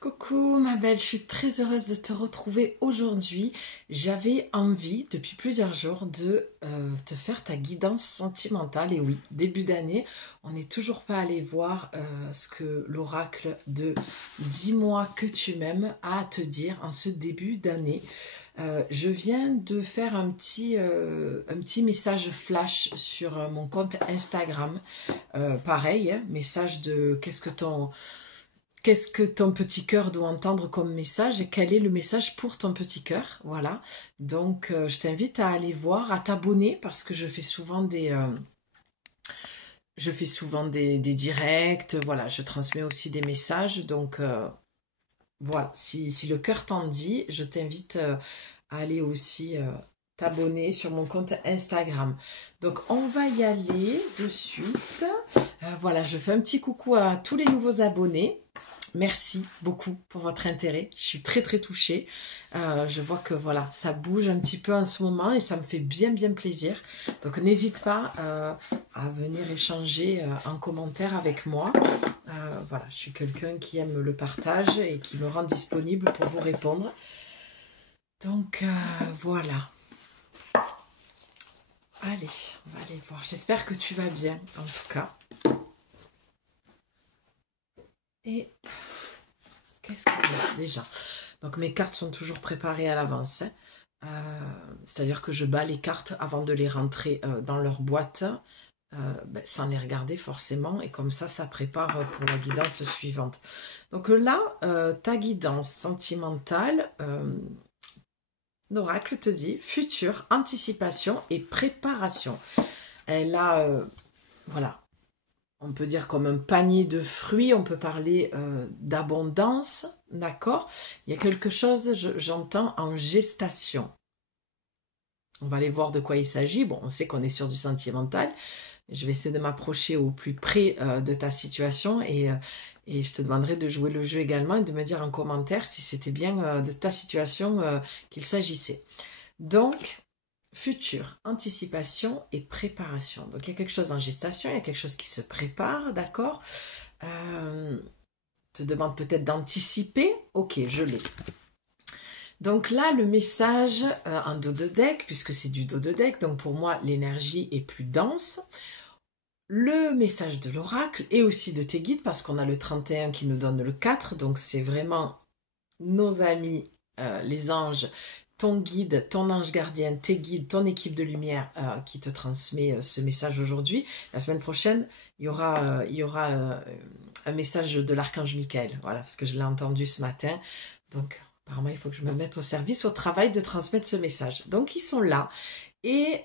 Coucou ma belle, je suis très heureuse de te retrouver aujourd'hui. J'avais envie depuis plusieurs jours de te faire ta guidance sentimentale. Et oui, début d'année, on n'est toujours pas allé voir ce que l'oracle de Dis-moi que tu m'aimes a à te dire en ce début d'année. Je viens de faire un petit message flash sur mon compte Instagram. Pareil, hein, message de qu'est-ce que ton petit cœur doit entendre comme message et quel est le message pour ton petit cœur. Voilà. Donc, je t'invite à aller voir, à t'abonner parce que je fais souvent des directs. Voilà, je transmets aussi des messages. Donc, voilà. Si le cœur t'en dit, je t'invite à aller aussi t'abonner sur mon compte Instagram. Donc, on va y aller de suite. Voilà, je fais un petit coucou à tous les nouveaux abonnés. Merci beaucoup pour votre intérêt. Je suis très très touchée. Je vois que voilà, ça bouge un petit peu en ce moment et ça me fait bien plaisir. Donc n'hésite pas à venir échanger en commentaire avec moi. Voilà, je suis quelqu'un qui aime le partage et qui me rend disponible pour vous répondre. Donc voilà. Allez, on va aller voir. J'espère que tu vas bien en tout cas. Et qu'est-ce qu'il y a déjà? Donc mes cartes sont toujours préparées à l'avance. C'est-à-dire que je bats les cartes avant de les rentrer dans leur boîte, sans les regarder forcément. Et comme ça prépare pour la guidance suivante. Donc là, ta guidance sentimentale, l'oracle te dit futur, anticipation et préparation. Elle a, voilà. On peut dire comme un panier de fruits, on peut parler d'abondance, d'accord? Il y a quelque chose, j'entends, en gestation. On va aller voir de quoi il s'agit. Bon, on sait qu'on est sur du sentimental. Je vais essayer de m'approcher au plus près de ta situation et je te demanderai de jouer le jeu également et de me dire en commentaire si c'était bien de ta situation qu'il s'agissait. Donc, futur, anticipation et préparation. Donc, il y a quelque chose en gestation, il y a quelque chose qui se prépare, d'accord? Te demande peut-être d'anticiper. Ok, je l'ai. Donc là, le message en dos de deck, puisque c'est du dos de deck, donc pour moi, l'énergie est plus dense. Le message de l'oracle et aussi de tes guides, parce qu'on a le 31 qui nous donne le 4, donc c'est vraiment nos amis, les anges, ton guide, ton ange gardien, tes guides, ton équipe de lumière qui te transmet ce message aujourd'hui. La semaine prochaine, il y aura un message de l'archange Michael, voilà, parce que je l'ai entendu ce matin. Donc, apparemment, il faut que je me mette au service, au travail de transmettre ce message. Donc, ils sont là et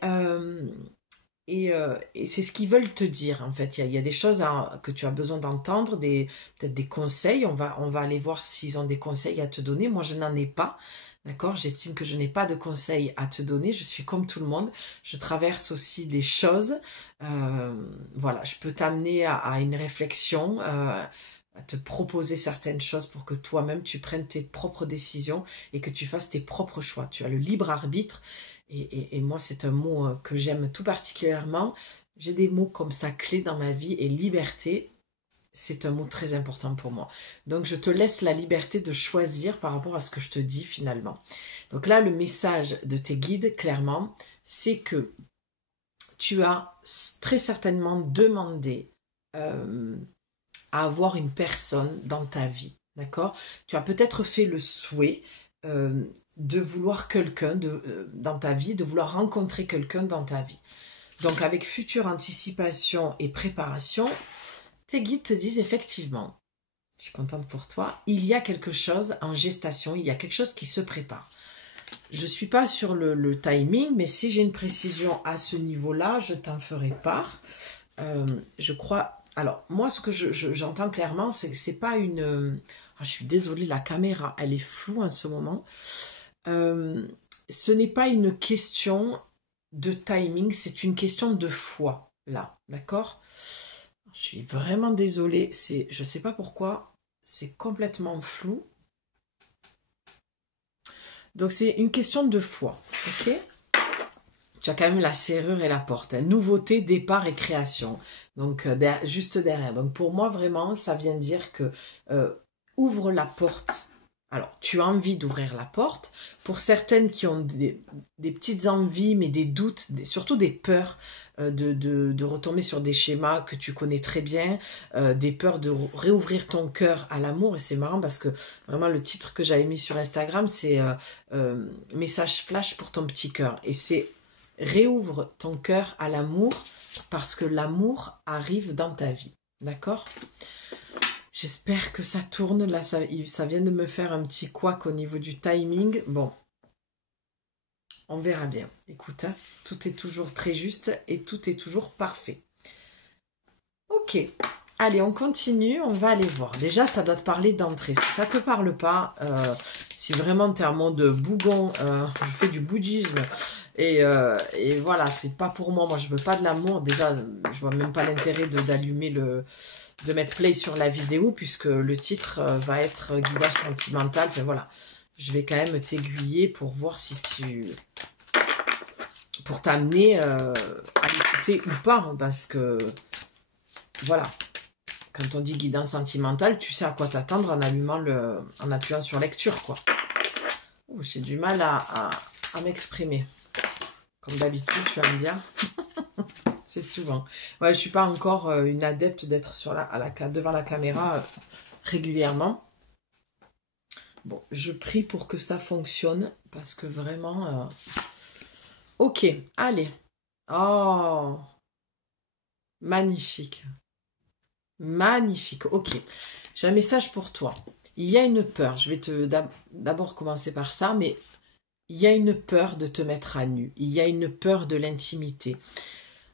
c'est ce qu'ils veulent te dire, en fait. Il y a des choses que tu as besoin d'entendre, peut-être des conseils. On va aller voir s'ils ont des conseils à te donner. Moi, je n'en ai pas. D'accord? J'estime que je n'ai pas de conseils à te donner. Je suis comme tout le monde. Je traverse aussi des choses. Voilà, je peux t'amener à une réflexion, à te proposer certaines choses pour que toi-même, tu prennes tes propres décisions et que tu fasses tes propres choix. Tu as le libre arbitre. Et moi, c'est un mot que j'aime tout particulièrement. J'ai des mots comme ça clés dans ma vie et liberté, c'est un mot très important pour moi. Donc, je te laisse la liberté de choisir par rapport à ce que je te dis finalement. Donc là, le message de tes guides, clairement, c'est que tu as très certainement demandé à avoir une personne dans ta vie. D'accord? Tu as peut-être fait le souhait de vouloir quelqu'un dans ta vie, de vouloir rencontrer quelqu'un dans ta vie. Donc, avec future anticipation et préparation, tes guides te disent effectivement, je suis contente pour toi, il y a quelque chose en gestation, il y a quelque chose qui se prépare. Je ne suis pas sur le timing, mais si j'ai une précision à ce niveau-là, je t'en ferai part. Je crois... Alors, moi, ce que j'entends clairement, c'est pas une... je suis désolée, la caméra, elle est floue en ce moment. Ce n'est pas une question de timing, c'est une question de foi, là, d'accord? Je suis vraiment désolée, je ne sais pas pourquoi, c'est complètement flou. Donc, c'est une question de foi, ok? Tu as quand même la serrure et la porte, hein. Nouveauté, départ et création. Donc, juste derrière. Donc, pour moi, vraiment, ça vient dire que ouvre la porte. Alors, tu as envie d'ouvrir la porte. Pour certaines qui ont des petites envies, mais des doutes, surtout des peurs de retomber sur des schémas que tu connais très bien, des peurs de réouvrir ton cœur à l'amour. Et c'est marrant parce que vraiment le titre que j'avais mis sur Instagram, c'est message flash pour ton petit cœur. Et c'est réouvre ton cœur à l'amour parce que l'amour arrive dans ta vie. D'accord ? J'espère que ça tourne. Là, ça vient de me faire un petit couac au niveau du timing. Bon, on verra bien. Écoute, hein, tout est toujours très juste et tout est toujours parfait. Ok, allez, on continue. On va aller voir. Déjà, ça doit te parler d'entrée. Si ça ne te parle pas, si vraiment tu es en mode bougon, je fais du bouddhisme et voilà, c'est pas pour moi. Moi, je veux pas de l'amour. Déjà, je vois même pas l'intérêt d'allumer de mettre play sur la vidéo puisque le titre va être guidage sentimental. Enfin voilà, je vais quand même t'aiguiller pour voir si pour t'amener à l'écouter ou pas, hein, parce que voilà, quand on dit guidage sentimental, tu sais à quoi t'attendre en appuyant sur lecture, quoi. Oh, j'ai du mal à m'exprimer. Comme d'habitude, tu vas me dire. C'est souvent. Ouais, je suis pas encore une adepte d'être devant la caméra régulièrement. Bon, je prie pour que ça fonctionne parce que vraiment... Ok, allez. Oh, magnifique. Magnifique, ok. J'ai un message pour toi. Il y a une peur. Je vais d'abord commencer par ça, mais il y a une peur de te mettre à nu. Il y a une peur de l'intimité.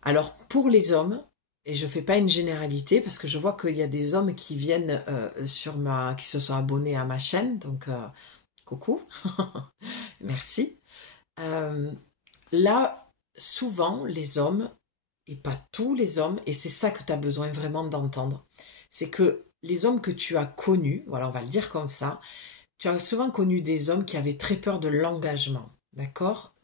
Alors, pour les hommes, et je ne fais pas une généralité, parce que je vois qu'il y a des hommes qui viennent qui se sont abonnés à ma chaîne, donc coucou, merci. Là, souvent, les hommes, et pas tous les hommes, et c'est ça que tu as besoin vraiment d'entendre, c'est que les hommes que tu as connus, voilà, on va le dire comme ça, tu as souvent connu des hommes qui avaient très peur de l'engagement, d'accord ?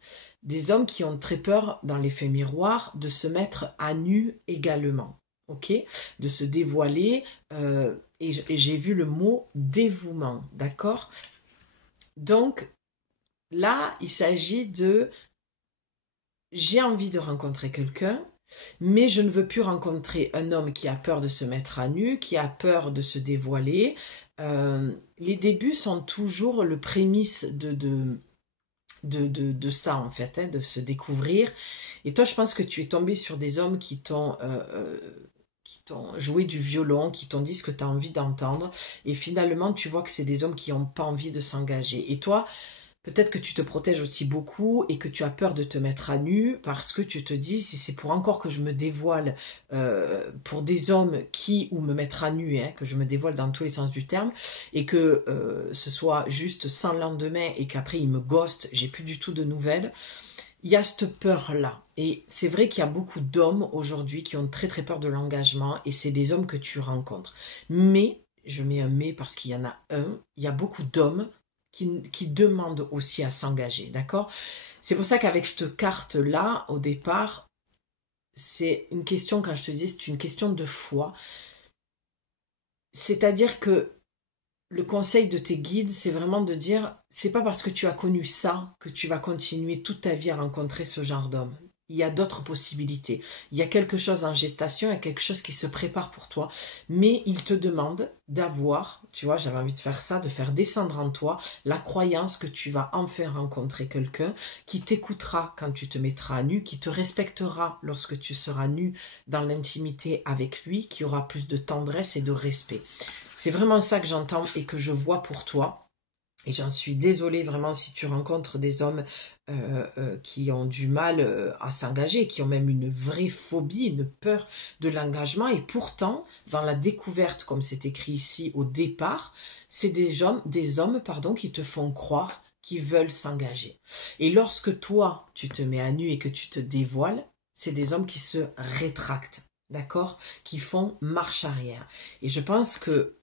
Des hommes qui ont très peur, dans l'effet miroir, de se mettre à nu également, ok ? De se dévoiler, et j'ai vu le mot dévouement, d'accord ? Donc, là, il s'agit de j'ai envie de rencontrer quelqu'un, mais je ne veux plus rencontrer un homme qui a peur de se mettre à nu, qui a peur de se dévoiler. Les débuts sont toujours le prémisse de ça en fait, hein, de se découvrir. Et toi, je pense que tu es tombé sur des hommes qui t'ont joué du violon, qui t'ont dit ce que tu as envie d'entendre, et finalement tu vois que c'est des hommes qui n'ont pas envie de s'engager. Et toi, peut-être que tu te protèges aussi beaucoup et que tu as peur de te mettre à nu parce que tu te dis, si c'est pour encore que je me dévoile pour des hommes ou me mettre à nu, hein, que je me dévoile dans tous les sens du terme, et que ce soit juste sans lendemain et qu'après ils me ghostent, j'ai plus du tout de nouvelles, il y a cette peur-là. Et c'est vrai qu'il y a beaucoup d'hommes aujourd'hui qui ont très très peur de l'engagement et c'est des hommes que tu rencontres. Mais, je mets un mais parce qu'il y en a il y a beaucoup d'hommes qui demandent aussi à s'engager, d'accord ? C'est pour ça qu'avec cette carte-là, au départ, c'est une question, quand je te dis, c'est une question de foi. C'est-à-dire que le conseil de tes guides, c'est vraiment de dire, c'est pas parce que tu as connu ça que tu vas continuer toute ta vie à rencontrer ce genre d'homme. Il y a d'autres possibilités. Il y a quelque chose en gestation, il y a quelque chose qui se prépare pour toi. Mais il te demande d'avoir, tu vois, j'avais envie de faire ça, de faire descendre en toi la croyance que tu vas enfin rencontrer quelqu'un qui t'écoutera quand tu te mettras à nu, qui te respectera lorsque tu seras nu dans l'intimité avec lui, qui aura plus de tendresse et de respect. C'est vraiment ça que j'entends et que je vois pour toi. Et j'en suis désolée vraiment si tu rencontres des hommes qui ont du mal à s'engager, qui ont même une vraie phobie, une peur de l'engagement. Et pourtant, dans la découverte, comme c'est écrit ici au départ, c'est des hommes qui te font croire qu'ils veulent s'engager. Et lorsque toi, tu te mets à nu et que tu te dévoiles, c'est des hommes qui se rétractent, d'accord ? Qui font marche arrière. Et je pense que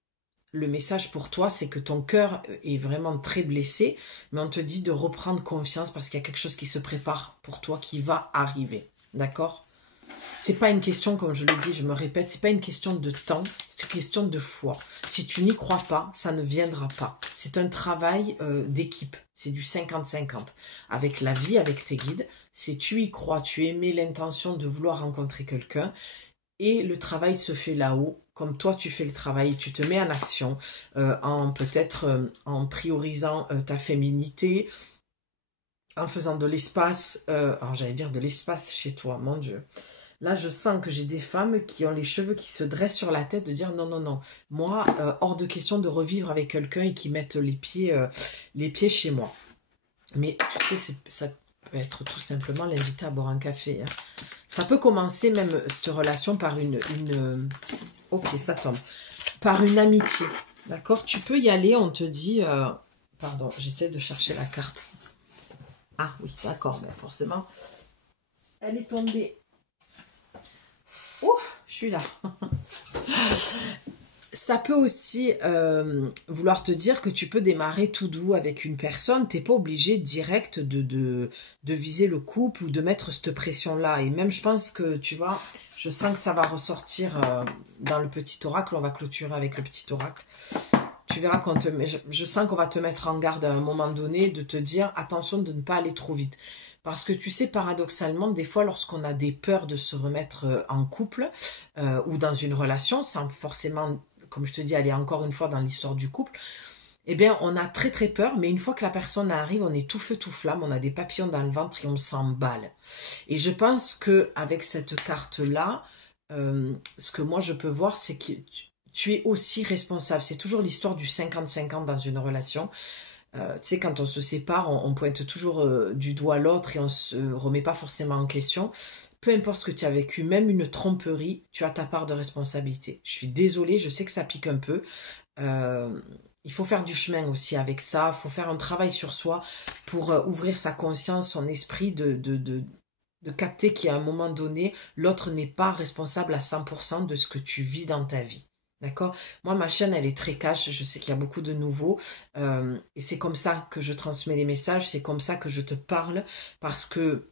le message pour toi, c'est que ton cœur est vraiment très blessé, mais on te dit de reprendre confiance parce qu'il y a quelque chose qui se prépare pour toi, qui va arriver. D'accord ? C'est pas une question, comme je le dis, je me répète, c'est pas une question de temps, c'est une question de foi. Si tu n'y crois pas, ça ne viendra pas. C'est un travail d'équipe, c'est du 50-50. Avec la vie, avec tes guides, si tu y crois, tu émets l'intention de vouloir rencontrer quelqu'un, et le travail se fait là-haut, comme toi tu fais le travail, tu te mets en action, en peut-être en priorisant ta féminité, en faisant de l'espace, alors j'allais dire de l'espace chez toi, mon Dieu. Là, je sens que j'ai des femmes qui ont les cheveux qui se dressent sur la tête, de dire non, non, non. Moi, hors de question de revivre avec quelqu'un et qui mettent les pieds chez moi. Mais tu sais, ça peut être tout simplement l'inviter à boire un café. Hein. Ça peut commencer même, cette relation, par ok, ça tombe. Par une amitié. D'accord? Tu peux y aller, on te dit... pardon, j'essaie de chercher la carte. Ah oui, d'accord, mais forcément, elle est tombée. Oh, je suis là. Ça peut aussi vouloir te dire que tu peux démarrer tout doux avec une personne. Tu n'es pas obligé direct de viser le couple ou de mettre cette pression-là. Et même, je pense que, tu vois, je sens que ça va ressortir dans le petit oracle. On va clôturer avec le petit oracle. Tu verras qu'on te met, je sens qu'on va te mettre en garde à un moment donné, de te dire attention de ne pas aller trop vite. Parce que tu sais, paradoxalement, des fois, lorsqu'on a des peurs de se remettre en couple ou dans une relation, sans forcément, comme je te dis, aller encore une fois dans l'histoire du couple, eh bien, on a très très peur, mais une fois que la personne arrive, on est tout feu tout flamme, on a des papillons dans le ventre et on s'emballe. Et je pense que avec cette carte-là, ce que moi je peux voir, c'est que tu es aussi responsable. C'est toujours l'histoire du 50-50 dans une relation. Tu sais, quand on se sépare, on pointe toujours du doigt l'autre et on se remet pas forcément en question. Peu importe ce que tu as vécu, même une tromperie, tu as ta part de responsabilité. Je suis désolée, je sais que ça pique un peu. Il faut faire du chemin aussi avec ça. Il faut faire un travail sur soi pour ouvrir sa conscience, son esprit, de capter qu'à un moment donné, l'autre n'est pas responsable à 100% de ce que tu vis dans ta vie. D'accord? Moi, ma chaîne, elle est très cash. Je sais qu'il y a beaucoup de nouveaux. Et c'est comme ça que je transmets les messages. C'est comme ça que je te parle. Parce que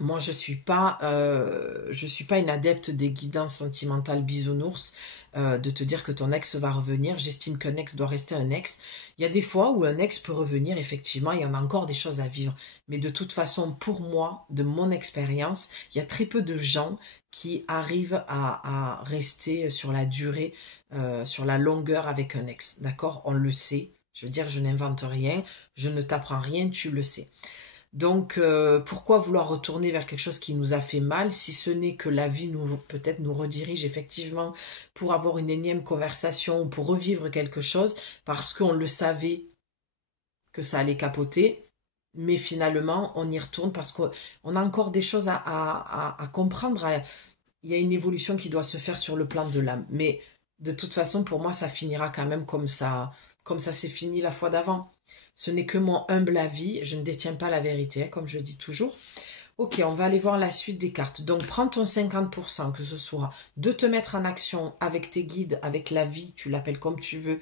moi, je suis pas une adepte des guidances sentimentales bisounours, de te dire que ton ex va revenir. J'estime qu'un ex doit rester un ex. Il y a des fois où un ex peut revenir, effectivement, il y en a encore des choses à vivre. Mais de toute façon, pour moi, de mon expérience, il y a très peu de gens qui arrivent à rester sur la durée, sur la longueur avec un ex. D'accord? On le sait. Je veux dire, je n'invente rien, je ne t'apprends rien, tu le sais. Donc, pourquoi vouloir retourner vers quelque chose qui nous a fait mal, si ce n'est que la vie peut-être nous redirige effectivement pour avoir une énième conversation ou pour revivre quelque chose, parce qu'on le savait que ça allait capoter, mais finalement, on y retourne parce qu'on a encore des choses à comprendre. Il y a une évolution qui doit se faire sur le plan de l'âme. Mais de toute façon, pour moi, ça finira quand même comme ça s'est fini la fois d'avant. Ce n'est que mon humble avis, je ne détiens pas la vérité, hein, comme je dis toujours. Ok, on va aller voir la suite des cartes. Donc, prends ton 50%, que ce soit de te mettre en action avec tes guides, avec la vie, tu l'appelles comme tu veux,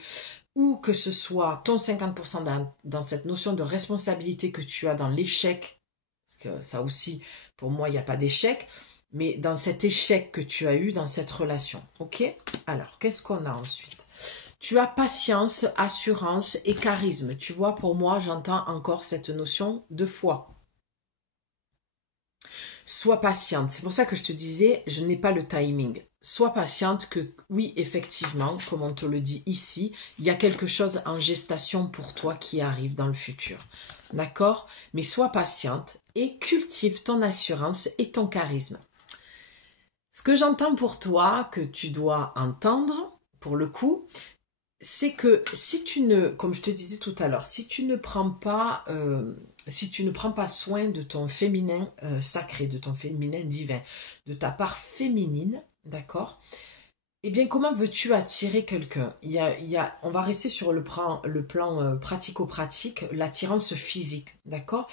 ou que ce soit ton 50% dans cette notion de responsabilité que tu as dans l'échec, parce que ça aussi, pour moi, il n'y a pas d'échec, mais dans cet échec que tu as eu dans cette relation. Ok? Alors, qu'est-ce qu'on a ensuite? Tu as patience, assurance et charisme. Tu vois, pour moi, j'entends encore cette notion de foi. Sois patiente. C'est pour ça que je te disais, je n'ai pas le timing. Sois patiente que, oui, effectivement, comme on te le dit ici, il y a quelque chose en gestation pour toi qui arrive dans le futur. D'accord? Mais sois patiente et cultive ton assurance et ton charisme. Ce que j'entends pour toi, que tu dois entendre, pour le coup, c'est que si tu ne, comme je te disais tout à l'heure, si tu ne prends pas soin de ton féminin sacré, de ton féminin divin, de ta part féminine, d'accord? Eh bien, comment veux-tu attirer quelqu'un? On va rester sur le plan pratico-pratique, l'attirance physique, d'accord?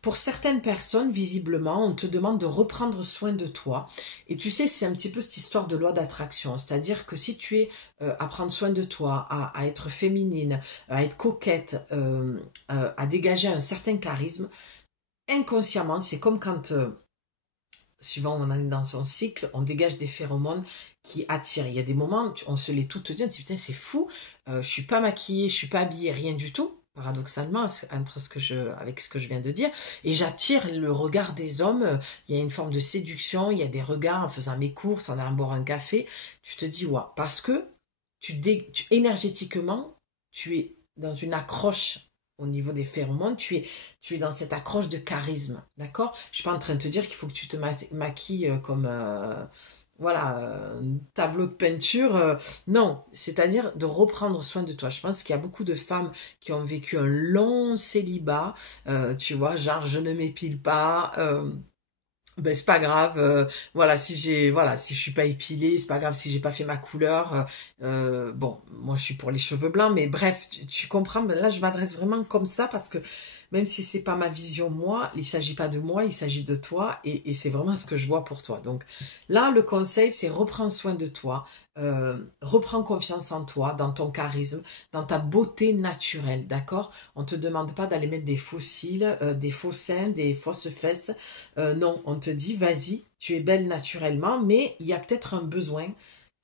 Pour certaines personnes, visiblement, on te demande de reprendre soin de toi. Et tu sais, c'est un petit peu cette histoire de loi d'attraction. C'est-à-dire que si tu es à prendre soin de toi, à être féminine, à être coquette, à dégager un certain charisme, inconsciemment, c'est comme quand suivant où on en est dans son cycle, on dégage des phéromones qui attirent. Il y a des moments, on se les toutes dit, on se dit, putain, c'est fou, je suis pas maquillée, je suis pas habillée, rien du tout, paradoxalement, avec ce que je viens de dire, et j'attire le regard des hommes, il y a une forme de séduction, il y a des regards en faisant mes courses, en allant boire un café, tu te dis, ouais, parce que énergétiquement, tu es dans une accroche au niveau des phéromones, tu es dans cette accroche de charisme, d'accord? Je suis pas en train de te dire qu'il faut que tu te maquilles comme voilà, un tableau de peinture. Non, c'est-à-dire de reprendre soin de toi. Je pense qu'il y a beaucoup de femmes qui ont vécu un long célibat, tu vois, genre je ne m'épile pas. Ben c'est pas grave, voilà, si je suis pas épilée, c'est pas grave si j'ai pas fait ma couleur. Bon, moi je suis pour les cheveux blancs, mais bref, tu comprends. Ben là, je m'adresse vraiment comme ça parce que même si c'est pas ma vision moi, il s'agit pas de moi, il s'agit de toi et c'est vraiment ce que je vois pour toi. Donc là, le conseil, c'est reprends soin de toi, reprends confiance en toi, dans ton charisme, dans ta beauté naturelle, d'accord? On te demande pas d'aller mettre des faux cils, des faux seins, des fausses fesses. Non, on te dit, vas-y, tu es belle naturellement, mais il y a peut-être un besoin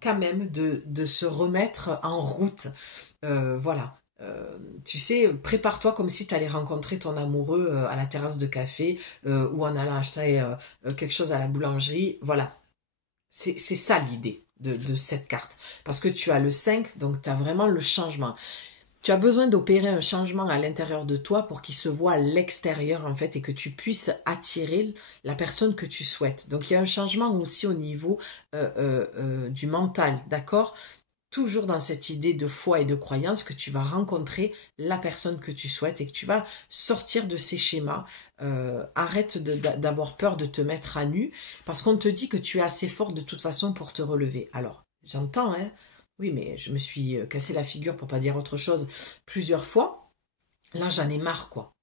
quand même de se remettre en route. Voilà. Tu sais, prépare-toi comme si tu allais rencontrer ton amoureux à la terrasse de café ou en allant acheter quelque chose à la boulangerie. Voilà, c'est ça l'idée de cette carte. Parce que tu as le 5, donc tu as vraiment le changement. Tu as besoin d'opérer un changement à l'intérieur de toi pour qu'il se voit à l'extérieur en fait et que tu puisses attirer la personne que tu souhaites. Donc il y a un changement aussi au niveau du mental, d'accord? Toujours dans cette idée de foi et de croyance que tu vas rencontrer la personne que tu souhaites et que tu vas sortir de ces schémas. Arrête d'avoir peur de te mettre à nu parce qu'on te dit que tu es assez fort de toute façon pour te relever. Alors, j'entends, hein? Oui, mais je me suis cassé la figure pour pas dire autre chose plusieurs fois. Là, j'en ai marre, quoi.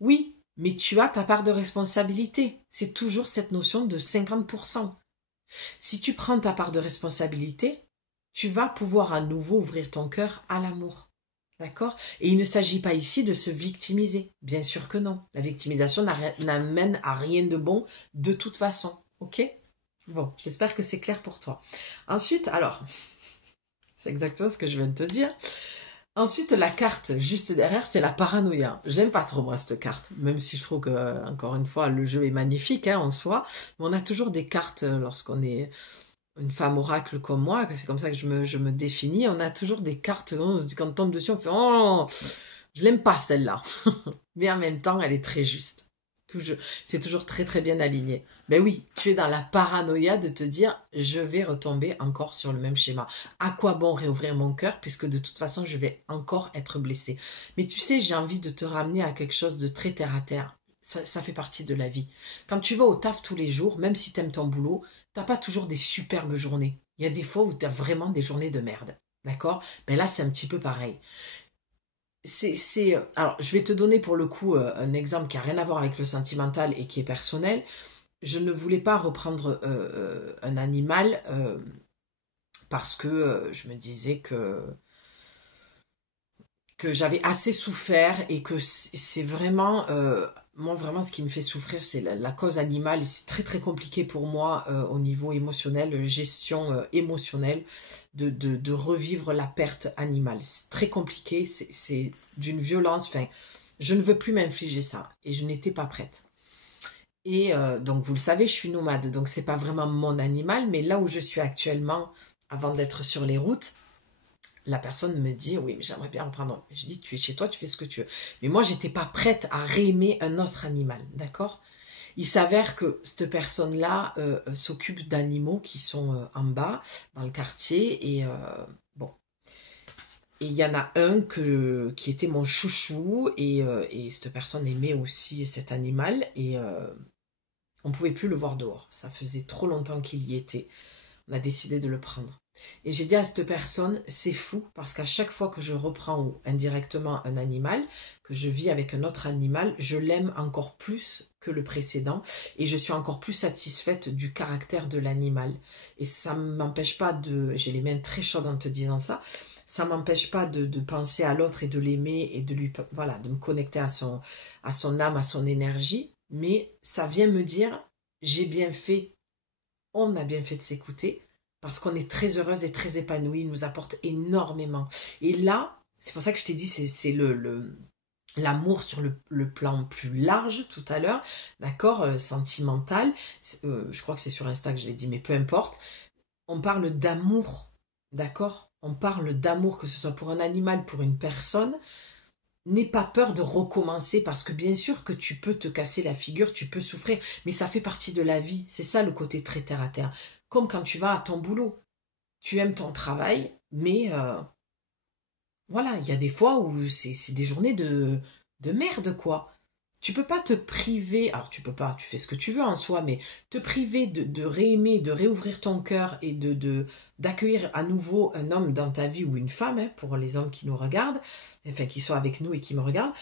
Oui, mais tu as ta part de responsabilité. C'est toujours cette notion de 50%. Si tu prends ta part de responsabilité, tu vas pouvoir à nouveau ouvrir ton cœur à l'amour. D'accord? Et il ne s'agit pas ici de se victimiser. Bien sûr que non. La victimisation n'amène à rien de bon de toute façon. Ok? Bon, j'espère que c'est clair pour toi. Ensuite, alors, c'est exactement ce que je viens de te dire. Ensuite, la carte juste derrière, c'est la paranoïa. J'aime pas trop moi cette carte, même si je trouve que, encore une fois, le jeu est magnifique hein, en soi. Mais on a toujours des cartes lorsqu'on est une femme oracle comme moi, c'est comme ça que je me définis. On a toujours des cartes, quand on tombe dessus, on fait oh, je l'aime pas celle-là. Mais en même temps, elle est très juste. C'est toujours très très bien aligné. Ben oui, tu es dans la paranoïa de te dire je vais retomber encore sur le même schéma. À quoi bon réouvrir mon cœur puisque de toute façon je vais encore être blessée. Mais tu sais, j'ai envie de te ramener à quelque chose de très terre à terre. Ça fait partie de la vie. Quand tu vas au taf tous les jours, même si tu aimes ton boulot, t'as pas toujours des superbes journées. Il y a des fois où tu as vraiment des journées de merde. D'accord? Ben là, c'est un petit peu pareil. Alors, je vais te donner pour le coup un exemple qui a rien à voir avec le sentimental et qui est personnel. Je ne voulais pas reprendre un animal parce que je me disais que j'avais assez souffert et que c'est vraiment moi vraiment ce qui me fait souffrir c'est la cause animale et c'est très très compliqué pour moi au niveau émotionnel, gestion émotionnelle de revivre la perte animale. C'est très compliqué, c'est d'une violence, enfin je ne veux plus m'infliger ça et je n'étais pas prête. Et donc vous le savez, je suis nomade, donc c'est pas vraiment mon animal, mais là où je suis actuellement, avant d'être sur les routes, la personne me dit oui mais j'aimerais bien reprendre. Je dis tu es chez toi, tu fais ce que tu veux. Mais moi j'étais pas prête à réaimer un autre animal, d'accord? Il s'avère que cette personne-là s'occupe d'animaux qui sont en bas dans le quartier et bon. Et il y en a un qui était mon chouchou et cette personne aimait aussi cet animal et on pouvait plus le voir dehors. Ça faisait trop longtemps qu'il y était. On a décidé de le prendre. Et j'ai dit à cette personne, c'est fou, parce qu'à chaque fois que je reprends indirectement un animal, que je vis avec un autre animal, je l'aime encore plus que le précédent, et je suis encore plus satisfaite du caractère de l'animal. Et ça ne m'empêche pas de... J'ai les mains très chaudes en te disant ça, ça m'empêche pas de penser à l'autre et de l'aimer, et de lui, voilà, de me connecter à son âme, à son énergie, mais ça vient me dire, j'ai bien fait on a bien fait de s'écouter parce qu'on est très heureuse et très épanouie, il nous apporte énormément. Et là, c'est pour ça que je t'ai dit, c'est l'amour sur le plan plus large tout à l'heure, d'accord, sentimental. Je crois que c'est sur Insta que je l'ai dit, mais peu importe. On parle d'amour, d'accord? On parle d'amour, que ce soit pour un animal, pour une personne. N'aie pas peur de recommencer parce que bien sûr que tu peux te casser la figure, tu peux souffrir, mais ça fait partie de la vie. C'est ça le côté très terre à terre. Comme quand tu vas à ton boulot. Tu aimes ton travail, mais voilà, il y a des fois où c'est des journées de merde, quoi. Tu peux pas te priver, alors tu peux pas, tu fais ce que tu veux en soi, mais te priver de réaimer, de réouvrir ton cœur et d'accueillir à nouveau un homme dans ta vie ou une femme, hein, pour les hommes qui nous regardent, enfin qui sont avec nous et qui me regardent,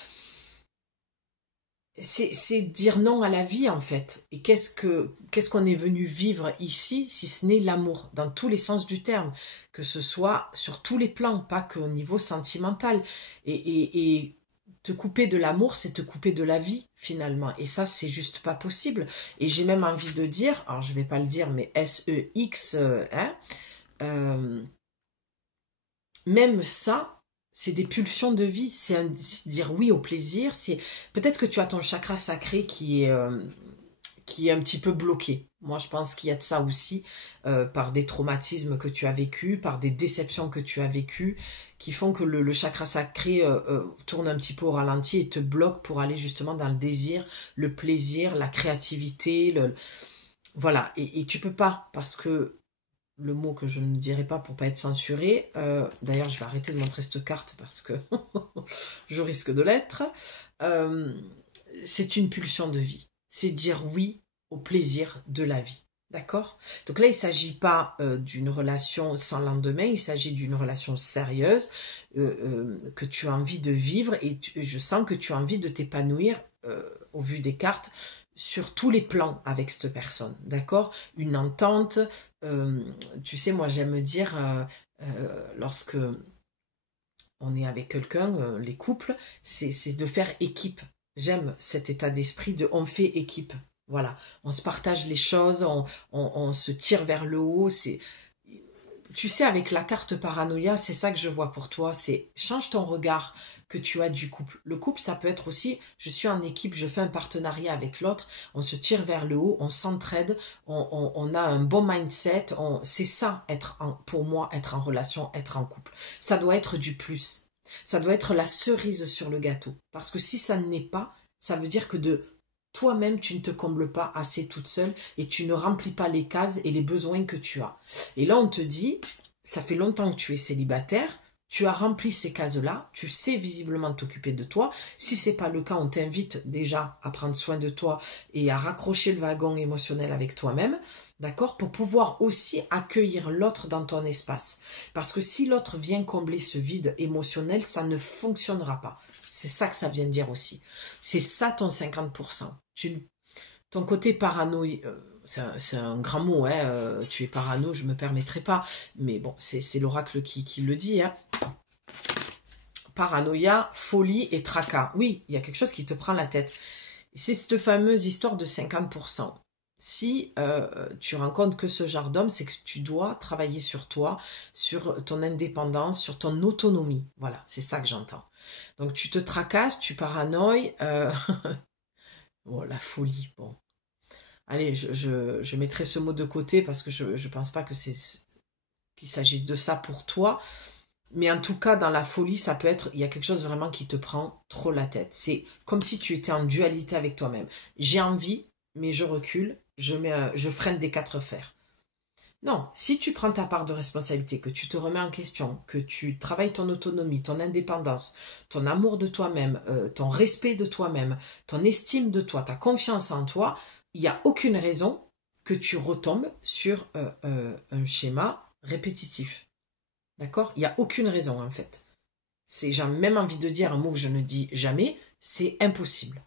c'est dire non à la vie en fait. Et qu'est-ce qu'on est venu vivre ici si ce n'est l'amour, dans tous les sens du terme, que ce soit sur tous les plans, pas qu'au niveau sentimental. Et te couper de l'amour, c'est te couper de la vie finalement. Et ça, c'est juste pas possible. Et j'ai même envie de dire, alors je vais pas le dire, mais S-E-X, hein, euh, même ça, c'est des pulsions de vie. C'est dire oui au plaisir. C'est peut-être que tu as ton chakra sacré qui est un petit peu bloqué. Moi, je pense qu'il y a de ça aussi, par des traumatismes que tu as vécus, par des déceptions que tu as vécues, qui font que le chakra sacré tourne un petit peu au ralenti et te bloque pour aller justement dans le désir, le plaisir, la créativité. Voilà, et tu peux pas, parce que le mot que je ne dirai pas pour pas être censuré, d'ailleurs je vais arrêter de montrer cette carte parce que je risque de l'être, euh, c'est une pulsion de vie. C'est dire oui au plaisir de la vie. D'accord? Donc là, il ne s'agit pas d'une relation sans lendemain, il s'agit d'une relation sérieuse que tu as envie de vivre et je sens que tu as envie de t'épanouir au vu des cartes sur tous les plans avec cette personne. D'accord? Une entente. Tu sais, moi j'aime dire lorsque on est avec quelqu'un, les couples, c'est de faire équipe. J'aime cet état d'esprit de on fait équipe. Voilà, on se partage les choses, on se tire vers le haut. Tu sais, avec la carte paranoïa, c'est ça que je vois pour toi. C'est change ton regard que tu as du couple. Le couple, ça peut être aussi, je suis en équipe, je fais un partenariat avec l'autre, on se tire vers le haut, on s'entraide, on a un bon mindset. C'est ça, pour moi, être en relation, être en couple. Ça doit être du plus. Ça doit être la cerise sur le gâteau. Parce que si ça ne l'est pas, ça veut dire que de toi-même, tu ne te combles pas assez toute seule et tu ne remplis pas les cases et les besoins que tu as. Et là, on te dit, ça fait longtemps que tu es célibataire, tu as rempli ces cases-là, tu sais visiblement t'occuper de toi. Si c'est pas le cas, on t'invite déjà à prendre soin de toi et à raccrocher le wagon émotionnel avec toi-même, d'accord, pour pouvoir aussi accueillir l'autre dans ton espace. Parce que si l'autre vient combler ce vide émotionnel, ça ne fonctionnera pas. C'est ça que ça vient de dire aussi. C'est ça ton 50%. Ton côté parano, c'est un grand mot, hein, tu es parano, je ne me permettrai pas. Mais bon, c'est l'oracle qui le dit. Hein. Paranoïa, folie et tracas. Oui, il y a quelque chose qui te prend la tête. C'est cette fameuse histoire de 50%. Si tu rencontres que ce genre d'homme, c'est que tu dois travailler sur toi, sur ton indépendance, sur ton autonomie. Voilà, c'est ça que j'entends. Donc tu te tracasses, tu paranoïes. Oh, la folie, bon. Allez, je mettrai ce mot de côté parce que je ne pense pas que qu'il s'agisse de ça pour toi. Mais en tout cas, dans la folie, ça peut être, il y a quelque chose vraiment qui te prend trop la tête. C'est comme si tu étais en dualité avec toi-même. J'ai envie, mais je recule, je freine des quatre fers. Non, si tu prends ta part de responsabilité, que tu te remets en question, que tu travailles ton autonomie, ton indépendance, ton amour de toi-même, ton respect de toi-même, ton estime de toi, ta confiance en toi, il n'y a aucune raison que tu retombes sur un schéma répétitif. D'accord? Il n'y a aucune raison en fait. J'ai même envie de dire un mot que je ne dis jamais, c'est impossible.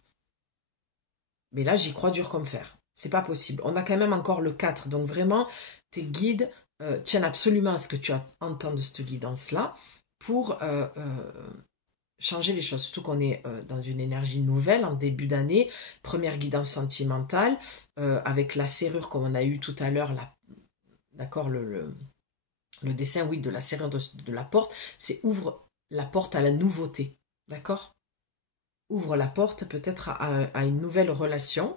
Mais là, j'y crois dur comme fer. C'est pas possible. On a quand même encore le 4. Donc vraiment, tes guides tiennent absolument à ce que tu entends de cette guidance-là pour changer les choses. Surtout qu'on est dans une énergie nouvelle en début d'année. Première guidance sentimentale avec la serrure comme on a eu tout à l'heure, d'accord, le dessin, oui, de la serrure de la porte, c'est ouvre la porte à la nouveauté, d'accord? Ouvre la porte peut-être à une nouvelle relation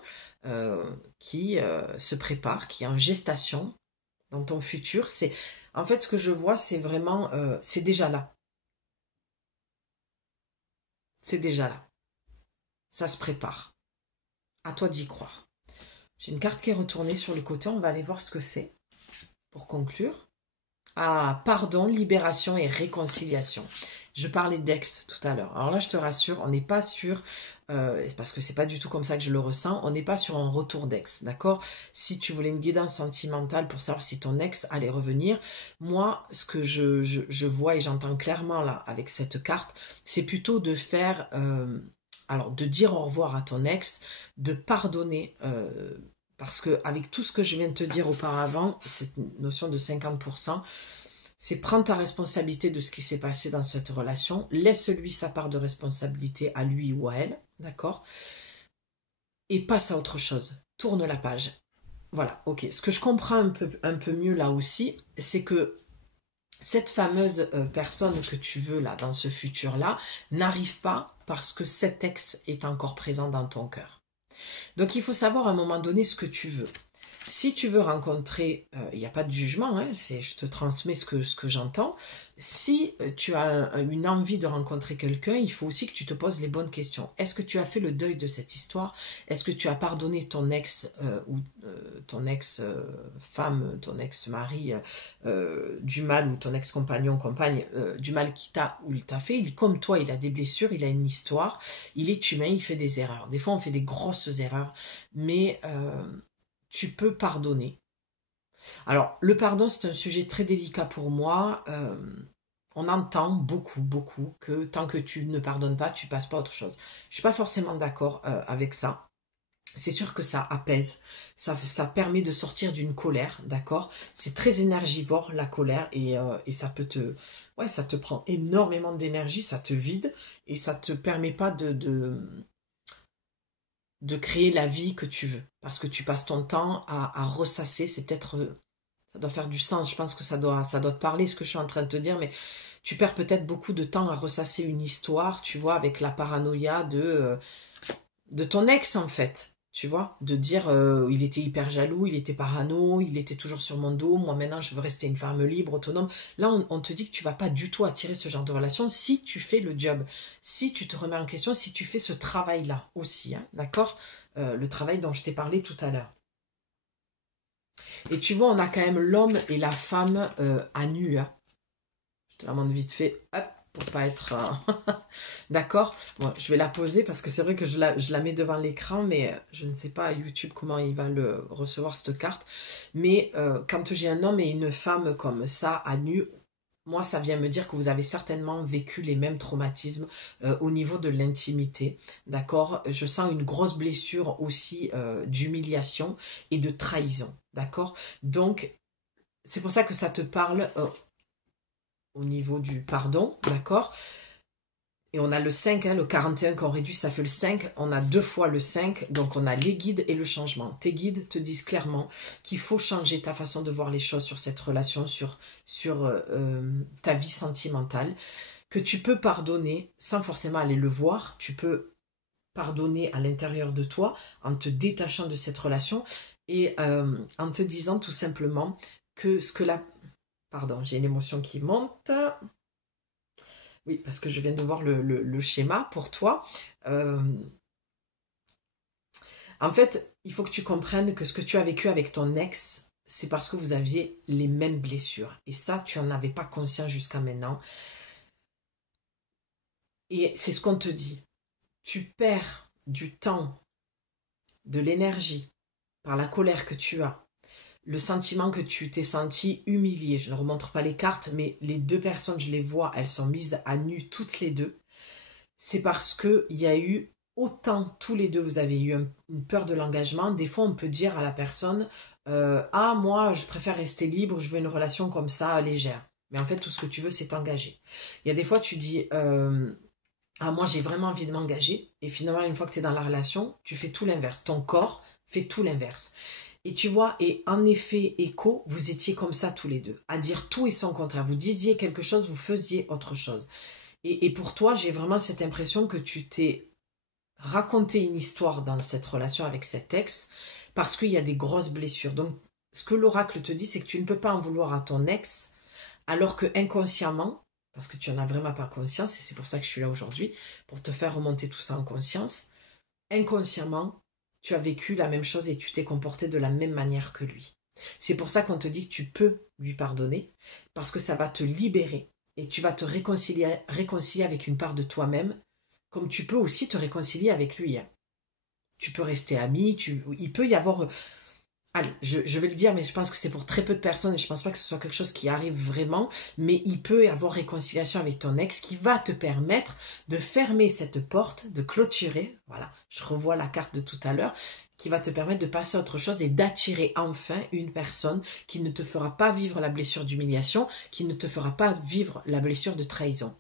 qui se prépare, qui est en gestation dans ton futur. C'est en fait ce que je vois, c'est vraiment, c'est déjà là, c'est déjà là. Ça se prépare. À toi d'y croire. J'ai une carte qui est retournée sur le côté. On va aller voir ce que c'est pour conclure. Ah, pardon, libération et réconciliation. Je parlais d'ex tout à l'heure. Alors là, je te rassure, on n'est pas sur, parce que c'est pas du tout comme ça que je le ressens, on n'est pas sur un retour d'ex, d'accord? Si tu voulais une guidance sentimentale pour savoir si ton ex allait revenir, moi, ce que je vois et j'entends clairement là avec cette carte, c'est plutôt de faire, alors de dire au revoir à ton ex, de pardonner. Parce que avec tout ce que je viens de te dire auparavant, cette notion de 50%, c'est prendre ta responsabilité de ce qui s'est passé dans cette relation, laisse-lui sa part de responsabilité à lui ou à elle, d'accord? Et passe à autre chose, tourne la page. Voilà, ok. Ce que je comprends un peu mieux là aussi, c'est que cette fameuse personne que tu veux là, dans ce futur-là, n'arrive pas parce que cet ex est encore présent dans ton cœur. Donc il faut savoir à un moment donné ce que tu veux. Si tu veux rencontrer, il n'y a pas de jugement, hein, je te transmets ce que j'entends. Si tu as une envie de rencontrer quelqu'un, il faut aussi que tu te poses les bonnes questions. Est-ce que tu as fait le deuil de cette histoire? Est-ce que tu as pardonné ton ex ou ton ex-femme, ton ex-mari du mal ou ton ex-compagnon, compagne du mal qu'il t'a ou il t'a fait? Comme toi, il a des blessures, il a une histoire, il est humain, il fait des erreurs. Des fois, on fait des grosses erreurs, mais tu peux pardonner. Alors, le pardon, c'est un sujet très délicat pour moi. On entend beaucoup, beaucoup que tant que tu ne pardonnes pas, tu passes pas à autre chose. Je suis pas forcément d'accord avec ça. C'est sûr que ça apaise, ça permet de sortir d'une colère, d'accord? C'est très énergivore la colère et ça peut te, ouais, ça te prend énormément d'énergie, ça te vide et ça te permet pas de créer la vie que tu veux. Parce que tu passes ton temps à ressasser, c'est peut-être, ça doit faire du sens, je pense que ça doit te parler ce que je suis en train de te dire, mais tu perds peut-être beaucoup de temps à ressasser une histoire, tu vois, avec la paranoïa de ton ex en fait. Tu vois, de dire il était hyper jaloux, il était parano, il était toujours sur mon dos, moi maintenant je veux rester une femme libre, autonome. Là on te dit que tu vas pas du tout attirer ce genre de relation si tu fais le job, si tu te remets en question, si tu fais ce travail-là aussi, hein, d'accord? Le travail dont je t'ai parlé tout à l'heure. Et tu vois, on a quand même l'homme et la femme à nu, hein. Je te la montre vite fait, hop, pour pas être... D'accord. Bon, je vais la poser parce que c'est vrai que je la mets devant l'écran, mais je ne sais pas à YouTube comment il va le recevoir cette carte. Mais quand j'ai un homme et une femme comme ça à nu, moi ça vient me dire que vous avez certainement vécu les mêmes traumatismes au niveau de l'intimité. D'accord. Je sens une grosse blessure aussi d'humiliation et de trahison. D'accord. Donc c'est pour ça que ça te parle au niveau du pardon. D'accord. Et on a le 5, hein, le 41 qu'on réduit, ça fait le 5. On a deux fois le 5, donc on a les guides et le changement. Tes guides te disent clairement qu'il faut changer ta façon de voir les choses sur cette relation, sur ta vie sentimentale, que tu peux pardonner sans forcément aller le voir. Tu peux pardonner à l'intérieur de toi en te détachant de cette relation et en te disant tout simplement que ce que la... Pardon, j'ai une émotion qui monte. Oui, parce que je viens de voir le schéma pour toi. Euh, en fait, il faut que tu comprennes que ce que tu as vécu avec ton ex, c'est parce que vous aviez les mêmes blessures. Et ça, tu n'en avais pas conscience jusqu'à maintenant. Et c'est ce qu'on te dit. Tu perds du temps, de l'énergie, par la colère que tu as, le sentiment que tu t'es senti humilié. Je ne remontre pas les cartes, mais les deux personnes, je les vois, elles sont mises à nu toutes les deux. C'est parce qu'il y a eu autant, tous les deux, vous avez eu une peur de l'engagement. Des fois, on peut dire à la personne ah, moi, je préfère rester libre, je veux une relation comme ça, légère. Mais en fait, tout ce que tu veux, c'est t'engager. Il y a des fois, tu dis ah, moi, j'ai vraiment envie de m'engager. Et finalement, une fois que tu es dans la relation, tu fais tout l'inverse. Ton corps fait tout l'inverse. Et tu vois, et en effet, écho, vous étiez comme ça tous les deux, à dire tout et son contraire. Vous disiez quelque chose, vous faisiez autre chose. Et pour toi, j'ai vraiment cette impression que tu t'es raconté une histoire dans cette relation avec cet ex, parce qu'il y a des grosses blessures. Donc, ce que l'oracle te dit, c'est que tu ne peux pas en vouloir à ton ex, alors que inconsciemment, parce que tu n'en as vraiment pas conscience, et c'est pour ça que je suis là aujourd'hui, pour te faire remonter tout ça en conscience, inconsciemment, tu as vécu la même chose et tu t'es comporté de la même manière que lui. C'est pour ça qu'on te dit que tu peux lui pardonner, parce que ça va te libérer et tu vas te réconcilier avec une part de toi-même, comme tu peux aussi te réconcilier avec lui. Tu peux rester ami, il peut y avoir... Allez, je vais le dire, mais je pense que c'est pour très peu de personnes et je pense pas que ce soit quelque chose qui arrive vraiment, mais il peut y avoir réconciliation avec ton ex qui va te permettre de fermer cette porte, de clôturer, voilà, je revois la carte de tout à l'heure, qui va te permettre de passer à autre chose et d'attirer enfin une personne qui ne te fera pas vivre la blessure d'humiliation, qui ne te fera pas vivre la blessure de trahison.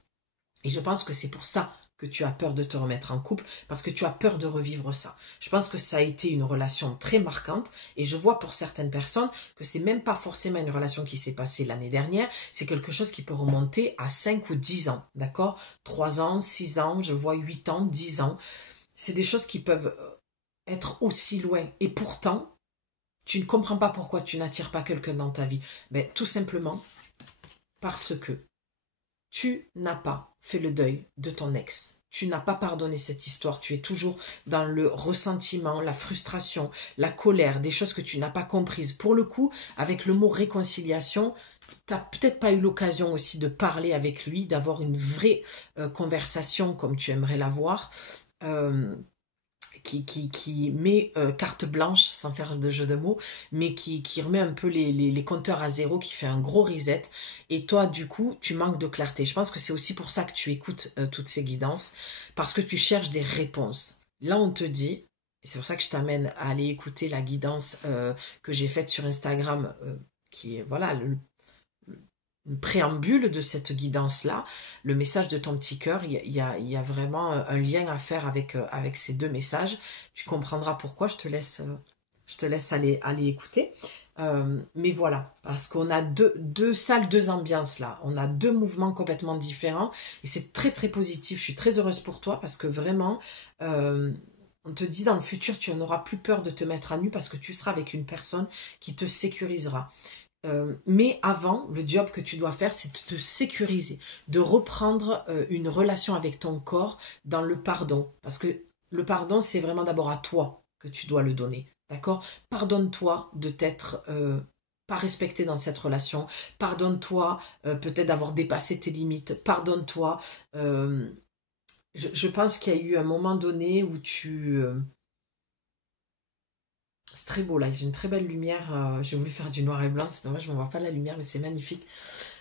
Et je pense que c'est pour ça que tu as peur de te remettre en couple, parce que tu as peur de revivre ça. Je pense que ça a été une relation très marquante, et je vois pour certaines personnes que c'est même pas forcément une relation qui s'est passée l'année dernière, c'est quelque chose qui peut remonter à 5 ou 10 ans, d'accord? 3 ans, 6 ans, je vois 8 ans, 10 ans. C'est des choses qui peuvent être aussi loin, et pourtant, tu ne comprends pas pourquoi tu n'attires pas quelqu'un dans ta vie. Ben, tout simplement parce que tu n'as pas fait le deuil de ton ex. Tu n'as pas pardonné cette histoire. Tu es toujours dans le ressentiment, la frustration, la colère, des choses que tu n'as pas comprises. Pour le coup, avec le mot réconciliation, tu n'as peut-être pas eu l'occasion aussi de parler avec lui, d'avoir une vraie conversation comme tu aimerais l'avoir. Qui met carte blanche, sans faire de jeu de mots, mais qui remet un peu les compteurs à zéro, qui fait un gros reset. Et toi, du coup, tu manques de clarté. Je pense que c'est aussi pour ça que tu écoutes toutes ces guidances, parce que tu cherches des réponses. Là, on te dit, et c'est pour ça que je t'amène à aller écouter la guidance que j'ai faite sur Instagram, qui est, voilà, le préambule de cette guidance-là, le message de ton petit cœur, il y a vraiment un lien à faire avec ces deux messages. Tu comprendras pourquoi, je te laisse aller écouter. Mais voilà, parce qu'on a deux salles, deux ambiances là. On a deux mouvements complètement différents et c'est très très positif. Je suis très heureuse pour toi parce que vraiment, on te dit dans le futur, tu n'auras plus peur de te mettre à nu parce que tu seras avec une personne qui te sécurisera. Mais avant, le job que tu dois faire, c'est de te sécuriser, de reprendre une relation avec ton corps dans le pardon. Parce que le pardon, c'est vraiment d'abord à toi que tu dois le donner. D'accord? Pardonne-toi de t'être pas respecté dans cette relation. Pardonne-toi peut-être d'avoir dépassé tes limites. Pardonne-toi. Je pense qu'il y a eu un moment donné où tu... c'est très beau là, j'ai une très belle lumière. J'ai voulu faire du noir et blanc, c'est dommage, je ne vois pas la lumière, mais c'est magnifique.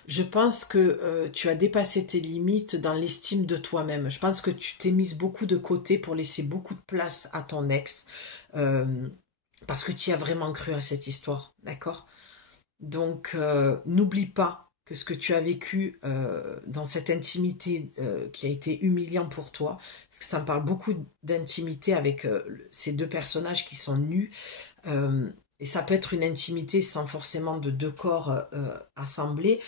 Je pense que tu as dépassé tes limites dans l'estime de toi-même. Je pense que tu t'es mise beaucoup de côté pour laisser beaucoup de place à ton ex. Parce que tu as vraiment cru à cette histoire, d'accord? Donc, n'oublie pas que ce que tu as vécu dans cette intimité qui a été humiliant pour toi, parce que ça me parle beaucoup d'intimité avec ces deux personnages qui sont nus, et ça peut être une intimité sans forcément de deux corps assemblés,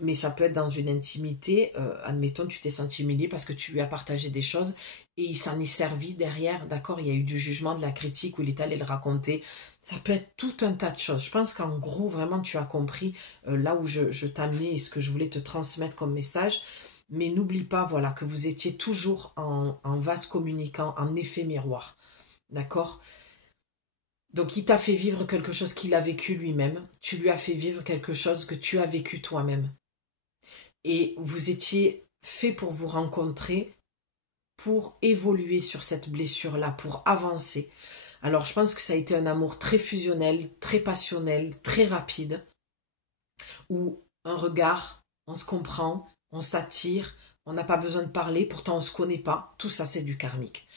mais ça peut être dans une intimité, admettons, tu t'es senti humilié parce que tu lui as partagé des choses et il s'en est servi derrière, d'accord, il y a eu du jugement, de la critique où il est allé le raconter. Ça peut être tout un tas de choses. Je pense qu'en gros, vraiment, tu as compris là où je t'amenais et ce que je voulais te transmettre comme message. Mais n'oublie pas, voilà, que vous étiez toujours en vase communicant, en effet miroir, d'accord? Donc il t'a fait vivre quelque chose qu'il a vécu lui-même, tu lui as fait vivre quelque chose que tu as vécu toi-même. Et vous étiez fait pour vous rencontrer, pour évoluer sur cette blessure-là, pour avancer. Alors je pense que ça a été un amour très fusionnel, très passionnel, très rapide, où un regard, on se comprend, on s'attire, on n'a pas besoin de parler, pourtant on ne se connaît pas, tout ça c'est du karmique.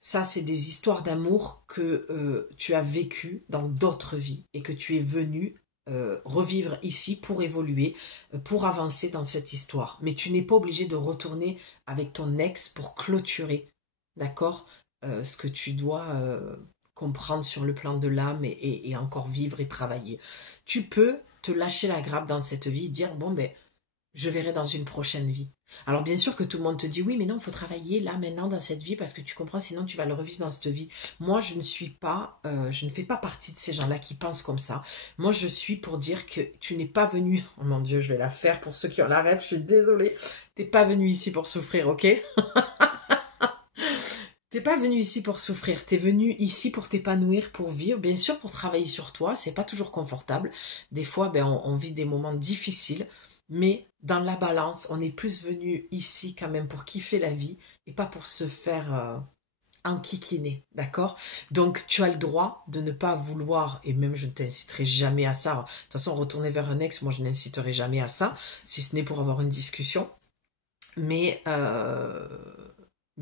Ça, c'est des histoires d'amour que tu as vécues dans d'autres vies et que tu es venu revivre ici pour évoluer, pour avancer dans cette histoire. Mais tu n'es pas obligé de retourner avec ton ex pour clôturer, d'accord, ce que tu dois comprendre sur le plan de l'âme et encore vivre et travailler. Tu peux te lâcher la grappe dans cette vie et dire, bon, ben, je verrai dans une prochaine vie. Alors bien sûr que tout le monde te dit, oui, mais non, il faut travailler là, maintenant, dans cette vie, parce que tu comprends, sinon tu vas le revivre dans cette vie. Moi, je ne fais pas partie de ces gens-là qui pensent comme ça. Moi, je suis pour dire que tu n'es pas venu, oh mon Dieu, je vais la faire pour ceux qui ont la rêve, je suis désolée, t'es pas venu ici pour souffrir, ok? T'es pas venu ici pour souffrir, t'es venu ici pour t'épanouir, pour vivre, bien sûr pour travailler sur toi, c'est pas toujours confortable. Des fois, ben, on vit des moments difficiles, mais dans la balance, on est plus venu ici quand même pour kiffer la vie et pas pour se faire enquiquiner, d'accord? Donc tu as le droit de ne pas vouloir, et même je ne t'inciterai jamais à ça. De toute façon, retourner vers un ex, moi je n'inciterai jamais à ça, si ce n'est pour avoir une discussion. Mais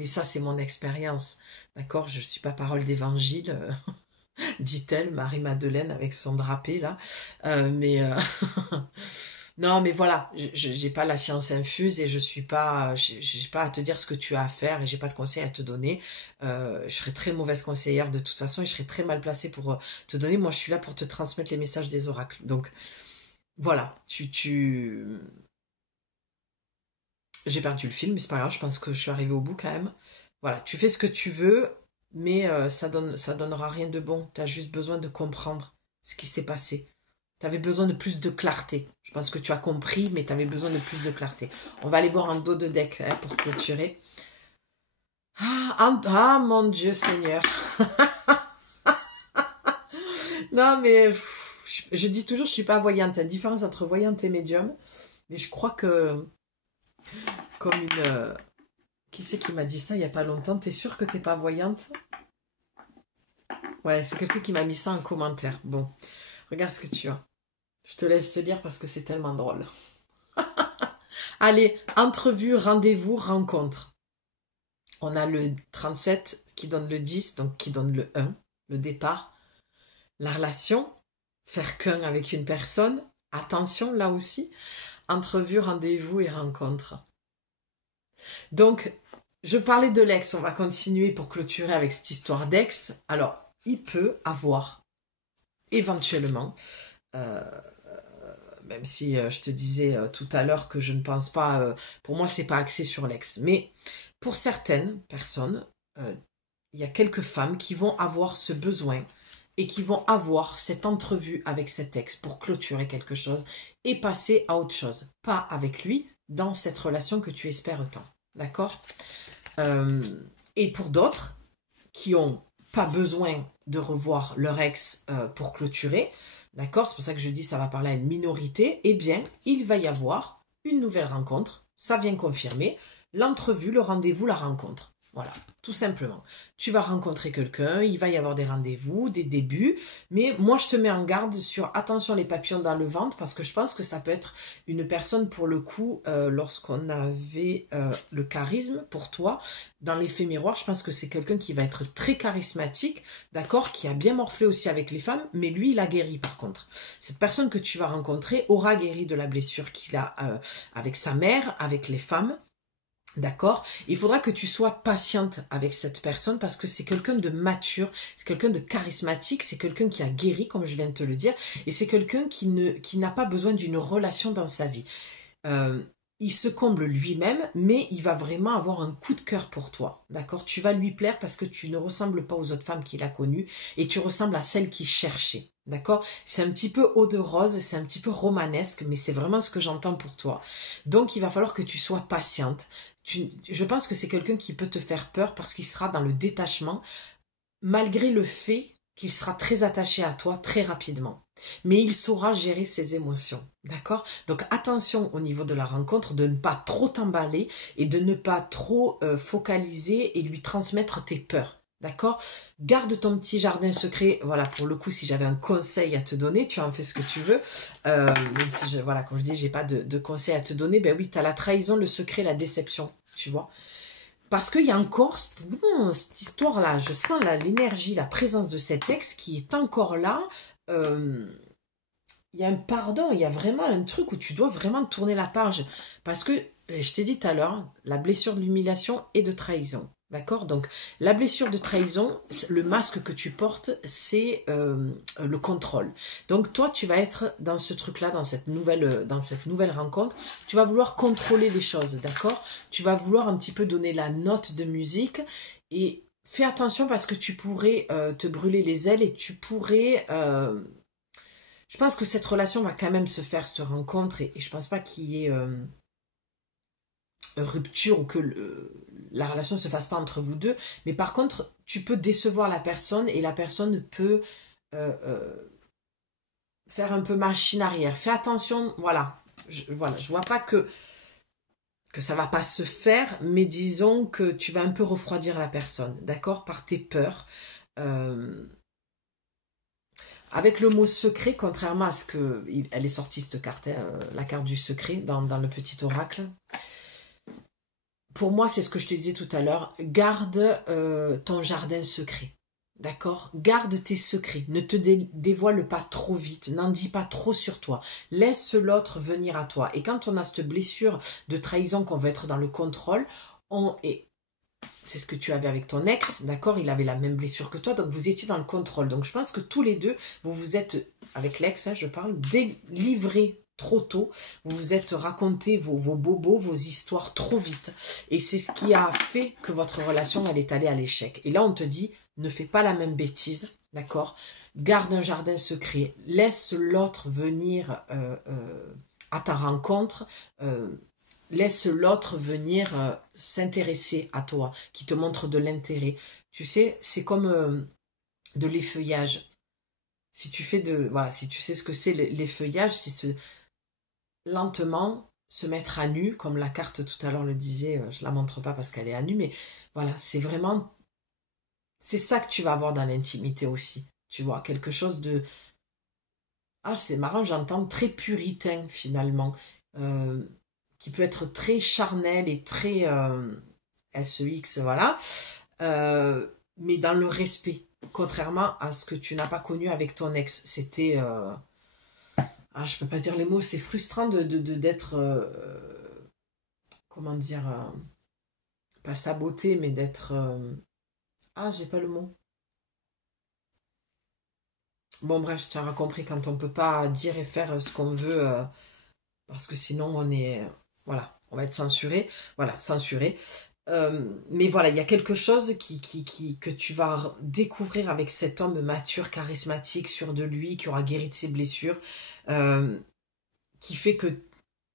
ça, c'est mon expérience, d'accord? Je ne suis pas parole d'évangile, dit-elle, Marie-Madeleine, avec son drapé, là. Non, mais voilà, je n'ai pas la science infuse et j'ai pas à te dire ce que tu as à faire et j'ai pas de conseils à te donner. Je serais très mauvaise conseillère de toute façon et je serais très mal placée pour te donner. Moi, je suis là pour te transmettre les messages des oracles. Donc, voilà, j'ai perdu le film, mais c'est pas grave, je pense que je suis arrivée au bout quand même. Voilà, tu fais ce que tu veux, mais ça donnera rien de bon. Tu as juste besoin de comprendre ce qui s'est passé. Tu avais besoin de plus de clarté. Je pense que tu as compris, mais tu avais besoin de plus de clarté. On va aller voir un dos de deck pour clôturer. Mon Dieu Seigneur. Non, mais je dis toujours, je suis pas voyante. Il y a une différence entre voyante et médium. Mais je crois que, comme une... qui c'est qui m'a dit ça il y a pas longtemps? T'es sûre que t'es pas voyante? Ouais, c'est quelqu'un qui m'a mis ça en commentaire. Bon, regarde ce que tu as. Je te laisse te lire parce que c'est tellement drôle. Allez, entrevue, rendez-vous, rencontre. On a le 37 qui donne le 10, donc qui donne le 1, le départ. La relation, faire qu'un avec une personne. Attention, là aussi. Entrevue, rendez-vous et rencontre. Donc, je parlais de l'ex, on va continuer pour clôturer avec cette histoire d'ex. Alors, il peut avoir, éventuellement, même si je te disais tout à l'heure que je ne pense pas, pour moi c'est pas axé sur l'ex, mais pour certaines personnes, il y a quelques femmes qui vont avoir ce besoin et qui vont avoir cette entrevue avec cet ex pour clôturer quelque chose et passer à autre chose, pas avec lui, dans cette relation que tu espères tant. D'accord? Et pour d'autres qui n'ont pas besoin de revoir leur ex pour clôturer, d'accord? C'est pour ça que je dis ça va parler à une minorité. Eh bien, il va y avoir une nouvelle rencontre. Ça vient confirmer l'entrevue, le rendez-vous, la rencontre. Voilà, tout simplement. Tu vas rencontrer quelqu'un, il va y avoir des rendez-vous, des débuts, mais moi je te mets en garde sur attention les papillons dans le ventre parce que je pense que ça peut être une personne pour le coup, lorsqu'on avait le charisme pour toi, dans l'effet miroir, je pense que c'est quelqu'un qui va être très charismatique, d'accord, qui a bien morflé aussi avec les femmes, mais lui il a guéri par contre. Cette personne que tu vas rencontrer aura guéri de la blessure qu'il a avec sa mère, avec les femmes. D'accord? Il faudra que tu sois patiente avec cette personne parce que c'est quelqu'un de mature, c'est quelqu'un de charismatique, c'est quelqu'un qui a guéri, comme je viens de te le dire, et c'est quelqu'un qui n'a pas besoin d'une relation dans sa vie. Il se comble lui-même, mais il va vraiment avoir un coup de cœur pour toi. D'accord? Tu vas lui plaire parce que tu ne ressembles pas aux autres femmes qu'il a connues et tu ressembles à celle qu'il cherchait. D'accord? C'est un petit peu eau de rose, c'est un petit peu romanesque, mais c'est vraiment ce que j'entends pour toi. Donc, il va falloir que tu sois patiente. Je pense que c'est quelqu'un qui peut te faire peur parce qu'il sera dans le détachement, malgré le fait qu'il sera très attaché à toi très rapidement. Mais il saura gérer ses émotions, d'accord? Donc attention au niveau de la rencontre, de ne pas trop t'emballer et de ne pas trop focaliser et lui transmettre tes peurs. D'accord? Garde ton petit jardin secret. Voilà, pour le coup, si j'avais un conseil à te donner, tu en fais ce que tu veux. Même si, voilà, comme je dis, j'ai pas de conseil à te donner. Ben oui, tu as la trahison, le secret, la déception, tu vois. Parce qu'il y a encore cette histoire-là. Je sens l'énergie, la présence de cet ex qui est encore là. Il y a un pardon, il y a vraiment un truc où tu dois vraiment tourner la page. Parce que, je t'ai dit tout à l'heure, la blessure de l'humiliation et de trahison. D'accord? Donc, la blessure de trahison, le masque que tu portes, c'est le contrôle. Donc, toi, tu vas être dans ce truc-là, dans cette nouvelle rencontre, tu vas vouloir contrôler les choses, d'accord? Tu vas vouloir un petit peu donner la note de musique et fais attention parce que tu pourrais te brûler les ailes et tu pourrais... je pense que cette relation va quand même se faire, cette rencontre, et je pense pas qu'il y ait rupture ou que la relation ne se fasse pas entre vous deux. Mais par contre, tu peux décevoir la personne et la personne peut euh, euh, faire un peu machine arrière. Fais attention, voilà. Voilà, je vois pas que ça va pas se faire, mais disons que tu vas un peu refroidir la personne, d'accord, par tes peurs. Euh, Avec le mot secret, contrairement à ce que elle est sortie cette carte, hein, la carte du secret dans le petit oracle. Pour moi, c'est ce que je te disais tout à l'heure. Garde ton jardin secret. D'accord? Garde tes secrets. Ne te dévoile pas trop vite. N'en dis pas trop sur toi. Laisse l'autre venir à toi. Et quand on a cette blessure de trahison qu'on va être dans le contrôle, c'est ce que tu avais avec ton ex, d'accord? Il avait la même blessure que toi, donc vous étiez dans le contrôle. Donc je pense que tous les deux, vous vous êtes, avec l'ex, hein, je parle, délivrés trop tôt. Vous vous êtes raconté vos bobos, vos histoires trop vite. Et c'est ce qui a fait que votre relation, elle est allée à l'échec. Et là, on te dit, ne fais pas la même bêtise, d'accord? Garde un jardin secret. Laisse l'autre venir à ta rencontre. Laisse l'autre venir s'intéresser à toi, qui te montre de l'intérêt. Tu sais, c'est comme de l'effeuillage. Si tu fais voilà, si tu sais ce que c'est l'effeuillage, c'est lentement se mettre à nu, comme la carte tout à l'heure le disait. Je la montre pas parce qu'elle est à nu, mais voilà, c'est vraiment, c'est ça que tu vas avoir dans l'intimité aussi. Tu vois, quelque chose de, ah, c'est marrant, j'entends très puritain finalement. Euh, qui peut être très charnel et très SEX, voilà, mais dans le respect, contrairement à ce que tu n'as pas connu avec ton ex. C'était, je peux pas dire les mots, c'est frustrant d'être, comment dire, pas saboté, mais d'être, j'ai pas le mot. Bon bref, tu auras compris quand on peut pas dire et faire ce qu'on veut, parce que sinon on est, voilà, on va être censuré, voilà, censuré. Mais voilà, il y a quelque chose que tu vas découvrir avec cet homme mature, charismatique, sûr de lui, qui aura guéri de ses blessures, euh, qui fait que,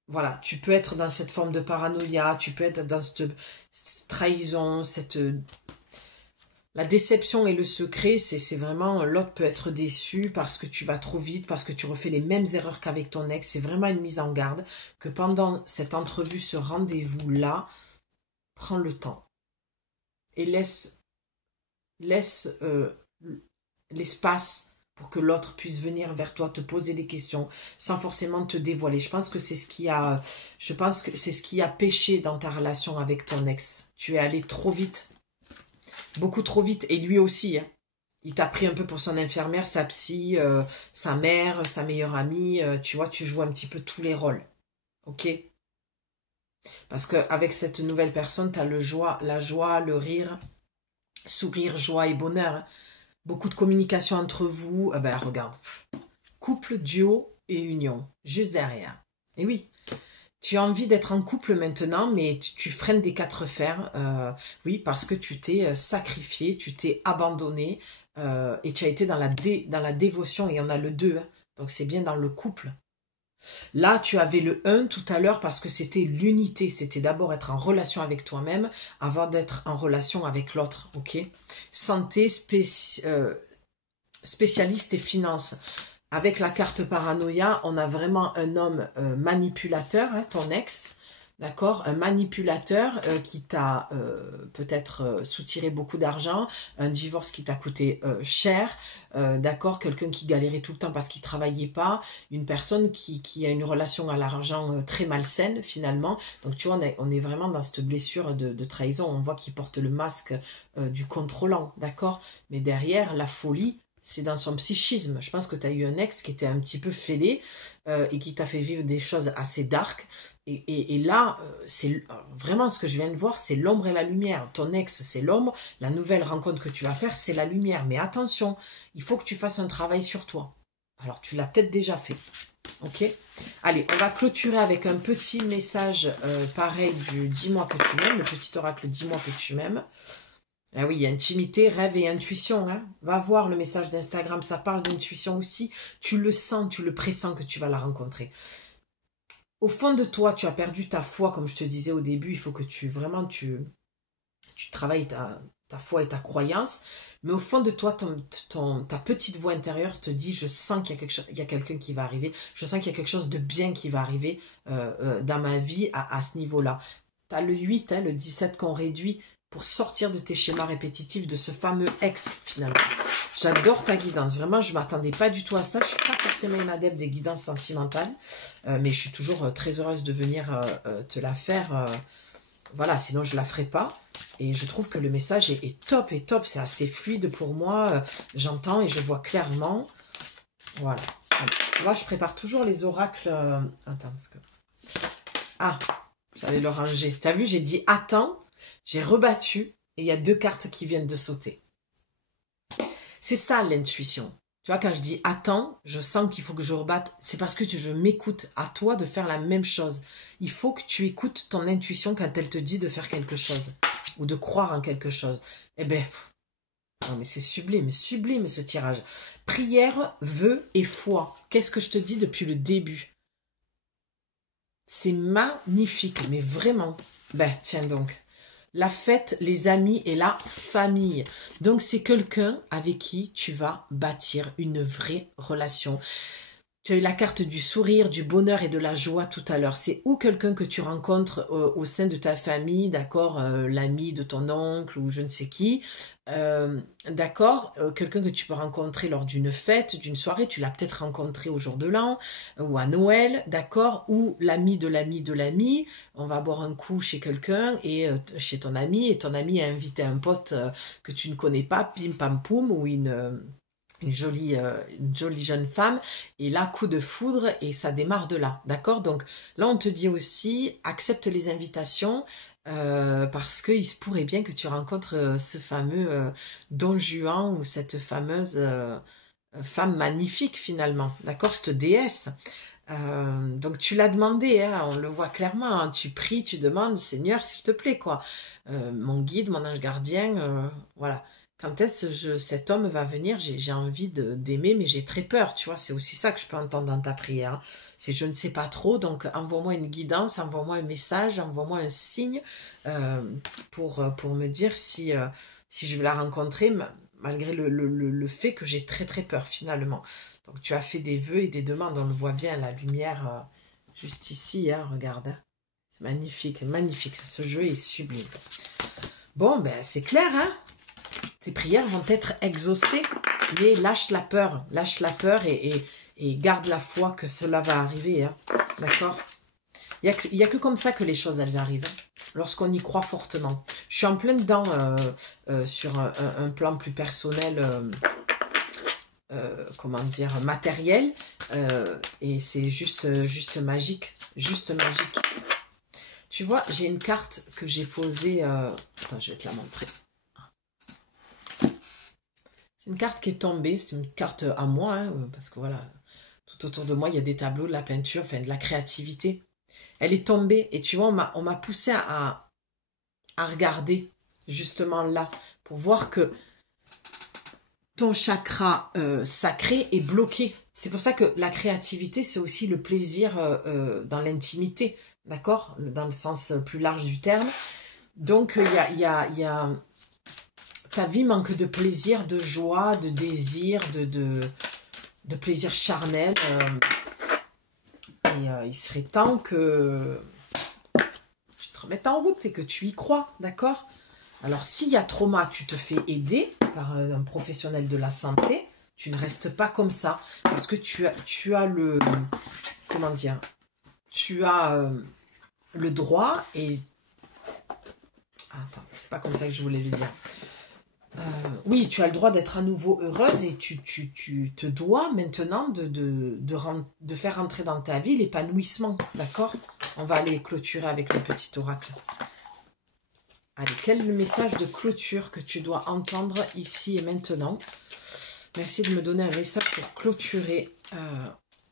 voilà, tu peux être dans cette forme de paranoïa, tu peux être dans cette trahison, la déception et le secret, c'est vraiment, l'autre peut être déçu parce que tu vas trop vite, parce que tu refais les mêmes erreurs qu'avec ton ex. C'est vraiment une mise en garde que pendant cette entrevue, ce rendez-vous-là, prends le temps et laisse l'espace pour que l'autre puisse venir vers toi, te poser des questions sans forcément te dévoiler. Je pense que c'est ce qui a péché dans ta relation avec ton ex. Tu es allé trop vite, beaucoup trop vite, et lui aussi, hein. Il t'a pris un peu pour son infirmière, sa psy, sa mère, sa meilleure amie. Tu vois, tu joues un petit peu tous les rôles. Ok? Parce qu'avec cette nouvelle personne, tu as la joie, le rire, sourire, joie et bonheur, hein. Beaucoup de communication entre vous. Ben regarde, couple, duo et union, juste derrière. Et oui, tu as envie d'être en couple maintenant, mais tu freines des quatre fers. Oui, parce que tu t'es sacrifié, tu t'es abandonné et tu as été dans la dévotion. Et on a le 2, hein. Donc c'est bien dans le couple. Là, tu avais le 1 tout à l'heure parce que c'était l'unité. C'était d'abord être en relation avec toi-même avant d'être en relation avec l'autre. Ok? Santé, spécialiste et finances. Avec la carte paranoïa, on a vraiment un homme manipulateur, hein, ton ex, d'accord? Un manipulateur qui t'a peut-être soutiré beaucoup d'argent, un divorce qui t'a coûté cher, d'accord? Quelqu'un qui galérait tout le temps parce qu'il travaillait pas, une personne qui a une relation à l'argent très malsaine finalement. Donc tu vois, on est vraiment dans cette blessure de trahison. On voit qu'il porte le masque du contrôlant, d'accord? Mais derrière, la folie, c'est dans son psychisme. Je pense que tu as eu un ex qui était un petit peu fêlé et qui t'a fait vivre des choses assez dark. Et là, c'est vraiment ce que je viens de voir, c'est l'ombre et la lumière. Ton ex, c'est l'ombre. La nouvelle rencontre que tu vas faire, c'est la lumière. Mais attention, il faut que tu fasses un travail sur toi. Alors, tu l'as peut-être déjà fait. Ok? Allez, on va clôturer avec un petit message pareil du dis-moi que tu m'aimes. Le petit oracle dis-moi que tu m'aimes. Ah oui, intimité, rêve et intuition. Hein. Va voir le message d'Instagram, ça parle d'intuition aussi. Tu le sens, tu le pressens que tu vas la rencontrer. Au fond de toi, tu as perdu ta foi, comme je te disais au début. Il faut que tu travailles ta foi et ta croyance. Mais au fond de toi, ta petite voix intérieure te dit, je sens qu'il y a quelqu'un qui va arriver. Je sens qu'il y a quelque chose de bien qui va arriver dans ma vie à ce niveau-là. Tu as le 8, hein, le 17 qu'on réduit pour sortir de tes schémas répétitifs, de ce fameux ex, finalement. J'adore ta guidance. Vraiment, je ne m'attendais pas du tout à ça. Je ne suis pas forcément une adepte des guidances sentimentales, mais je suis toujours très heureuse de venir te la faire. Voilà, sinon je ne la ferai pas. Et je trouve que le message est top et top. C'est assez fluide pour moi. J'entends et je vois clairement. Voilà. Moi, je prépare toujours les oracles. Attends, parce que... Ah, j'allais le ranger. Tu as vu, j'ai dit attends. J'ai rebattu et il y a 2 cartes qui viennent de sauter. C'est ça l'intuition. Tu vois, quand je dis attends, je sens qu'il faut que je rebatte. C'est parce que je m'écoute. À toi de faire la même chose. Il faut que tu écoutes ton intuition quand elle te dit de faire quelque chose. Ou de croire en quelque chose. Eh ben, non mais c'est sublime ce tirage. Prière, vœux et foi. Qu'est-ce que je te dis depuis le début? C'est magnifique, mais vraiment. Ben, tiens donc. La fête, les amis et la famille. Donc, c'est quelqu'un avec qui tu vas bâtir une vraie relation. Tu as eu la carte du sourire, du bonheur et de la joie tout à l'heure. C'est ou quelqu'un que tu rencontres au sein de ta famille, d'accord, l'ami de ton oncle ou je ne sais qui, d'accord, quelqu'un que tu peux rencontrer lors d'une fête, d'une soirée, tu l'as peut-être rencontré au jour de l'an ou à Noël, d'accord, ou l'ami de l'ami de l'ami. On va boire un coup chez quelqu'un et chez ton ami et ton ami a invité un pote que tu ne connais pas, pim pam poum, ou une jolie jeune femme, et là, coup de foudre, et ça démarre de là, d'accord? Donc là, on te dit aussi, accepte les invitations, parce qu'il se pourrait bien que tu rencontres ce fameux Don Juan, ou cette fameuse femme magnifique, finalement, d'accord? Cette déesse. Donc tu l'as demandé, hein, on le voit clairement, hein, tu pries, tu demandes, Seigneur, s'il te plaît, quoi. Mon guide, mon ange gardien, voilà. Quand est-ce que cet homme va venir, j'ai envie d'aimer, mais j'ai très peur, tu vois. C'est aussi ça que je peux entendre dans ta prière. Hein. C'est je ne sais pas trop, donc envoie-moi une guidance, envoie-moi un message, envoie-moi un signe pour me dire si je vais la rencontrer, malgré le fait que j'ai très très peur finalement. Donc tu as fait des vœux et des demandes, on le voit bien, la lumière juste ici, hein, regarde. Hein. C'est magnifique, magnifique, ce jeu est sublime. Bon, ben c'est clair, hein. Tes prières vont être exaucées, mais lâche la peur et garde la foi que cela va arriver, hein. D'accord? Il y a que comme ça que les choses, elles arrivent, hein, lorsqu'on y croit fortement. Je suis en plein dedans sur un plan plus personnel, comment dire, matériel, et c'est juste magique, juste magique. Tu vois, j'ai une carte que j'ai posée, attends, je vais te la montrer. Une carte qui est tombée, c'est une carte à moi, hein, parce que voilà, tout autour de moi, il y a des tableaux, de la peinture, enfin de la créativité. Elle est tombée, et tu vois, on m'a poussé à regarder, justement là, pour voir que ton chakra sacré est bloqué. C'est pour ça que la créativité, c'est aussi le plaisir dans l'intimité, d'accord? Dans le sens plus large du terme. Donc, il y a ta vie manque de plaisir, de joie, de désir, de plaisir charnel. Il serait temps que tu te remettes en route et que tu y crois, d'accord? Alors, s'il y a trauma, tu te fais aider par un professionnel de la santé. Tu ne restes pas comme ça. Parce que tu as le... Comment dire? Tu as le droit et... Attends, c'est pas comme ça que je voulais le dire. Oui, tu as le droit d'être à nouveau heureuse et tu te dois maintenant de faire entrer dans ta vie l'épanouissement, d'accord? On va aller clôturer avec le petit oracle. Allez, quel est le message de clôture que tu dois entendre ici et maintenant? Merci de me donner un message pour clôturer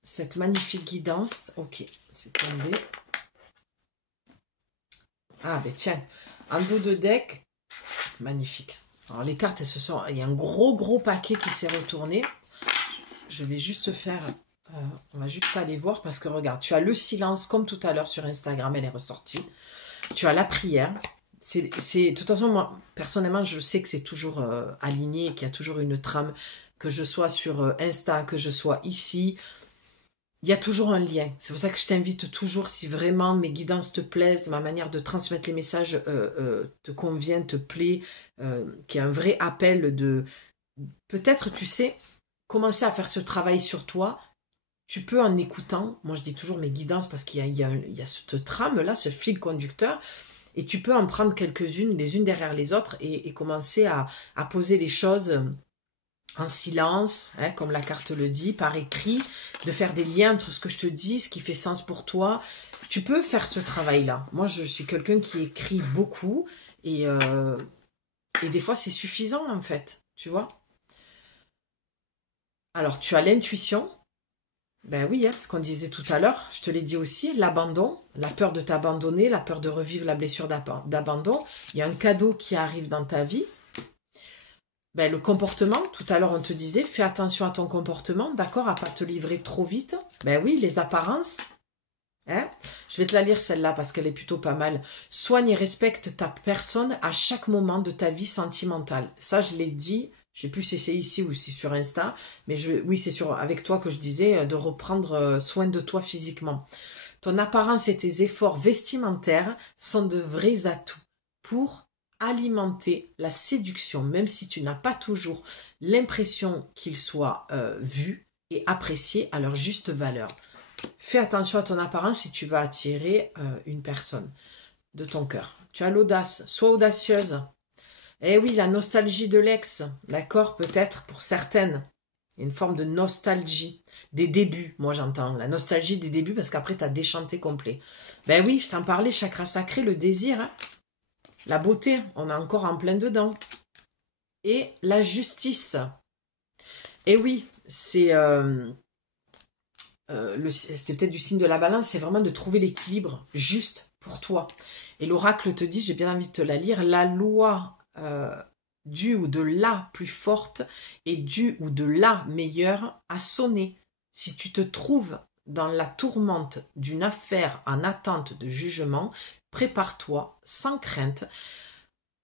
cette magnifique guidance. Ok, c'est tombé. Ah ben tiens, en dos de deck, magnifique. Alors les cartes, il y a un gros paquet qui s'est retourné. Je vais juste faire, on va juste aller voir parce que regarde, tu as le silence comme tout à l'heure sur Instagram, elle est ressortie. Tu as la prière. De toute façon, moi, personnellement, je sais que c'est toujours aligné, qu'il y a toujours une trame, que je sois sur Insta, que je sois ici. Il y a toujours un lien. C'est pour ça que je t'invite toujours, si vraiment mes guidances te plaisent, ma manière de transmettre les messages te convient, te plaît, qu'il y a un vrai appel de... Peut-être, tu sais, commencer à faire ce travail sur toi. Tu peux en écoutant, moi je dis toujours mes guidances parce qu'il y a cette trame-là, ce fil conducteur, et tu peux en prendre quelques-unes, les unes derrière les autres, et commencer à poser les choses en silence, hein, comme la carte le dit, par écrit, de faire des liens entre ce que je te dis, ce qui fait sens pour toi. Tu peux faire ce travail-là. Moi, je suis quelqu'un qui écrit beaucoup et des fois, c'est suffisant, en fait, tu vois. Alors, tu as l'intuition. Ben oui, hein, ce qu'on disait tout à l'heure, je te l'ai dit aussi, l'abandon, la peur de t'abandonner, la peur de revivre la blessure d'abandon. Il y a un cadeau qui arrive dans ta vie. Ben, le comportement, tout à l'heure on te disait, fais attention à ton comportement, d'accord, à pas te livrer trop vite. Ben oui, les apparences. Hein, je vais te la lire celle-là parce qu'elle est plutôt pas mal. Soigne et respecte ta personne à chaque moment de ta vie sentimentale. Ça, je l'ai dit, je sais plus si c'est ici ou si c'est sur Insta, mais oui, c'est avec toi que je disais de reprendre soin de toi physiquement. Ton apparence et tes efforts vestimentaires sont de vrais atouts pour alimenter la séduction, même si tu n'as pas toujours l'impression qu'ils soient vus et appréciés à leur juste valeur. Fais attention à ton apparence si tu veux attirer une personne de ton cœur. Tu as l'audace, sois audacieuse. Eh oui, la nostalgie de l'ex, d'accord, peut-être pour certaines. Il y a une forme de nostalgie des débuts, moi j'entends. La nostalgie des débuts parce qu'après tu as déchanté complet. Ben oui, je t'en parlais, chakra sacré, le désir, hein. La beauté, on est encore en plein dedans. Et la justice. Et oui, c'était peut-être du signe de la balance, c'est vraiment de trouver l'équilibre juste pour toi. Et l'oracle te dit, j'ai bien envie de te la lire, la loi du ou de la plus forte et du ou de la meilleure a sonné. Si tu te trouves dans la tourmente d'une affaire en attente de jugement, prépare-toi sans crainte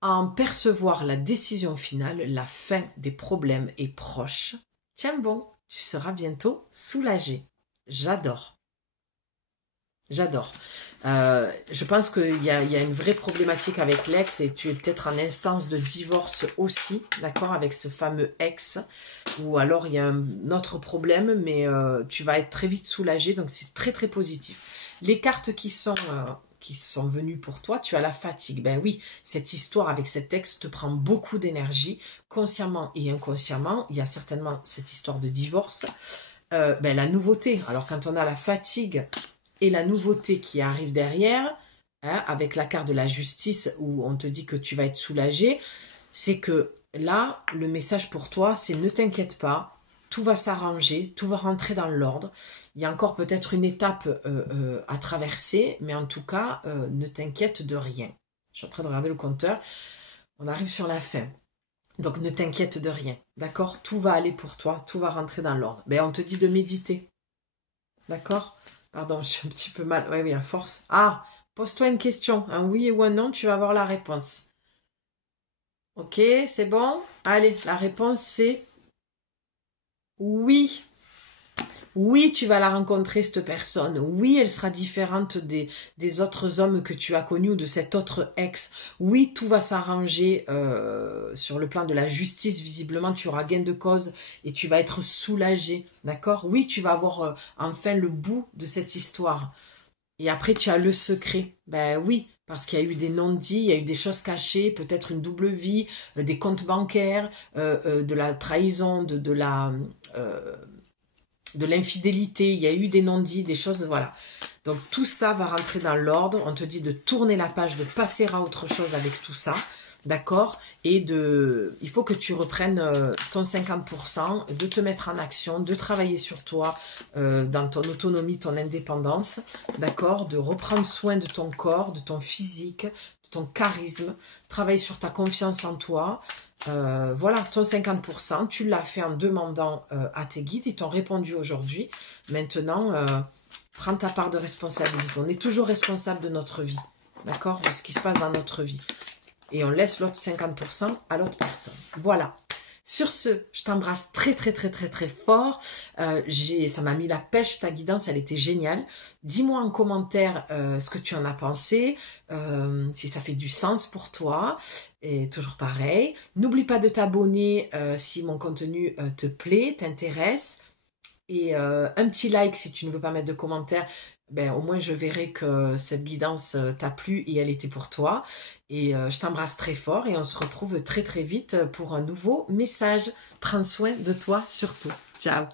à en percevoir la décision finale, la fin des problèmes est proche. Tiens bon, tu seras bientôt soulagé. J'adore. J'adore. Je pense qu'il y a une vraie problématique avec l'ex et tu es peut-être en instance de divorce aussi, d'accord, avec ce fameux ex. Ou alors il y a un autre problème, mais tu vas être très vite soulagé, donc c'est très très positif. Les cartes qui sont venues pour toi, tu as la fatigue. Ben oui, cette histoire avec cet ex te prend beaucoup d'énergie, consciemment et inconsciemment. Il y a certainement cette histoire de divorce. Ben, la nouveauté. Alors quand on a la fatigue et la nouveauté qui arrive derrière, hein, avec la carte de la justice où on te dit que tu vas être soulagé, c'est que là, le message pour toi, c'est ne t'inquiète pas, tout va s'arranger, tout va rentrer dans l'ordre. Il y a encore peut-être une étape à traverser, mais en tout cas, ne t'inquiète de rien. Je suis en train de regarder le compteur. On arrive sur la fin. Donc ne t'inquiète de rien, d'accord? Tout va aller pour toi, tout va rentrer dans l'ordre. Ben, on te dit de méditer, d'accord? Pardon, je suis un petit peu mal. Oui, à force. Ah, pose-toi une question, un oui ou un non, tu vas avoir la réponse. Ok, c'est bon? Allez, la réponse c'est oui. Oui, tu vas la rencontrer, cette personne. Oui, elle sera différente des autres hommes que tu as connus ou de cet autre ex. Oui, tout va s'arranger sur le plan de la justice. Visiblement, tu auras gain de cause et tu vas être soulagé. D'accord? Oui, tu vas avoir enfin le bout de cette histoire. Et après, tu as le secret. Ben oui, parce qu'il y a eu des non-dits, il y a eu des choses cachées, peut-être une double vie, des comptes bancaires, de la trahison, de l'infidélité, il y a eu des non-dits, des choses, voilà. Donc tout ça va rentrer dans l'ordre, on te dit de tourner la page, de passer à autre chose avec tout ça, d'accord? Et il faut que tu reprennes ton 50%, de te mettre en action, de travailler sur toi, dans ton autonomie, ton indépendance, d'accord? De reprendre soin de ton corps, de ton physique, de ton charisme, travailler sur ta confiance en toi. Voilà, ton 50%, tu l'as fait en demandant à tes guides, ils t'ont répondu aujourd'hui. Maintenant, prends ta part de responsabilité. On est toujours responsable de notre vie, d'accord? De ce qui se passe dans notre vie. Et on laisse l'autre 50% à l'autre personne. Voilà. Sur ce, je t'embrasse très très très très très fort. Ça m'a mis la pêche, ta guidance, elle était géniale. Dis-moi en commentaire ce que tu en as pensé, si ça fait du sens pour toi. Et toujours pareil. N'oublie pas de t'abonner si mon contenu te plaît, t'intéresse. Et un petit like si tu ne veux pas mettre de commentaire. Ben, au moins je verrai que cette guidance t'a plu et elle était pour toi. Et je t'embrasse très fort et on se retrouve très très vite pour un nouveau message. Prends soin de toi surtout. Ciao!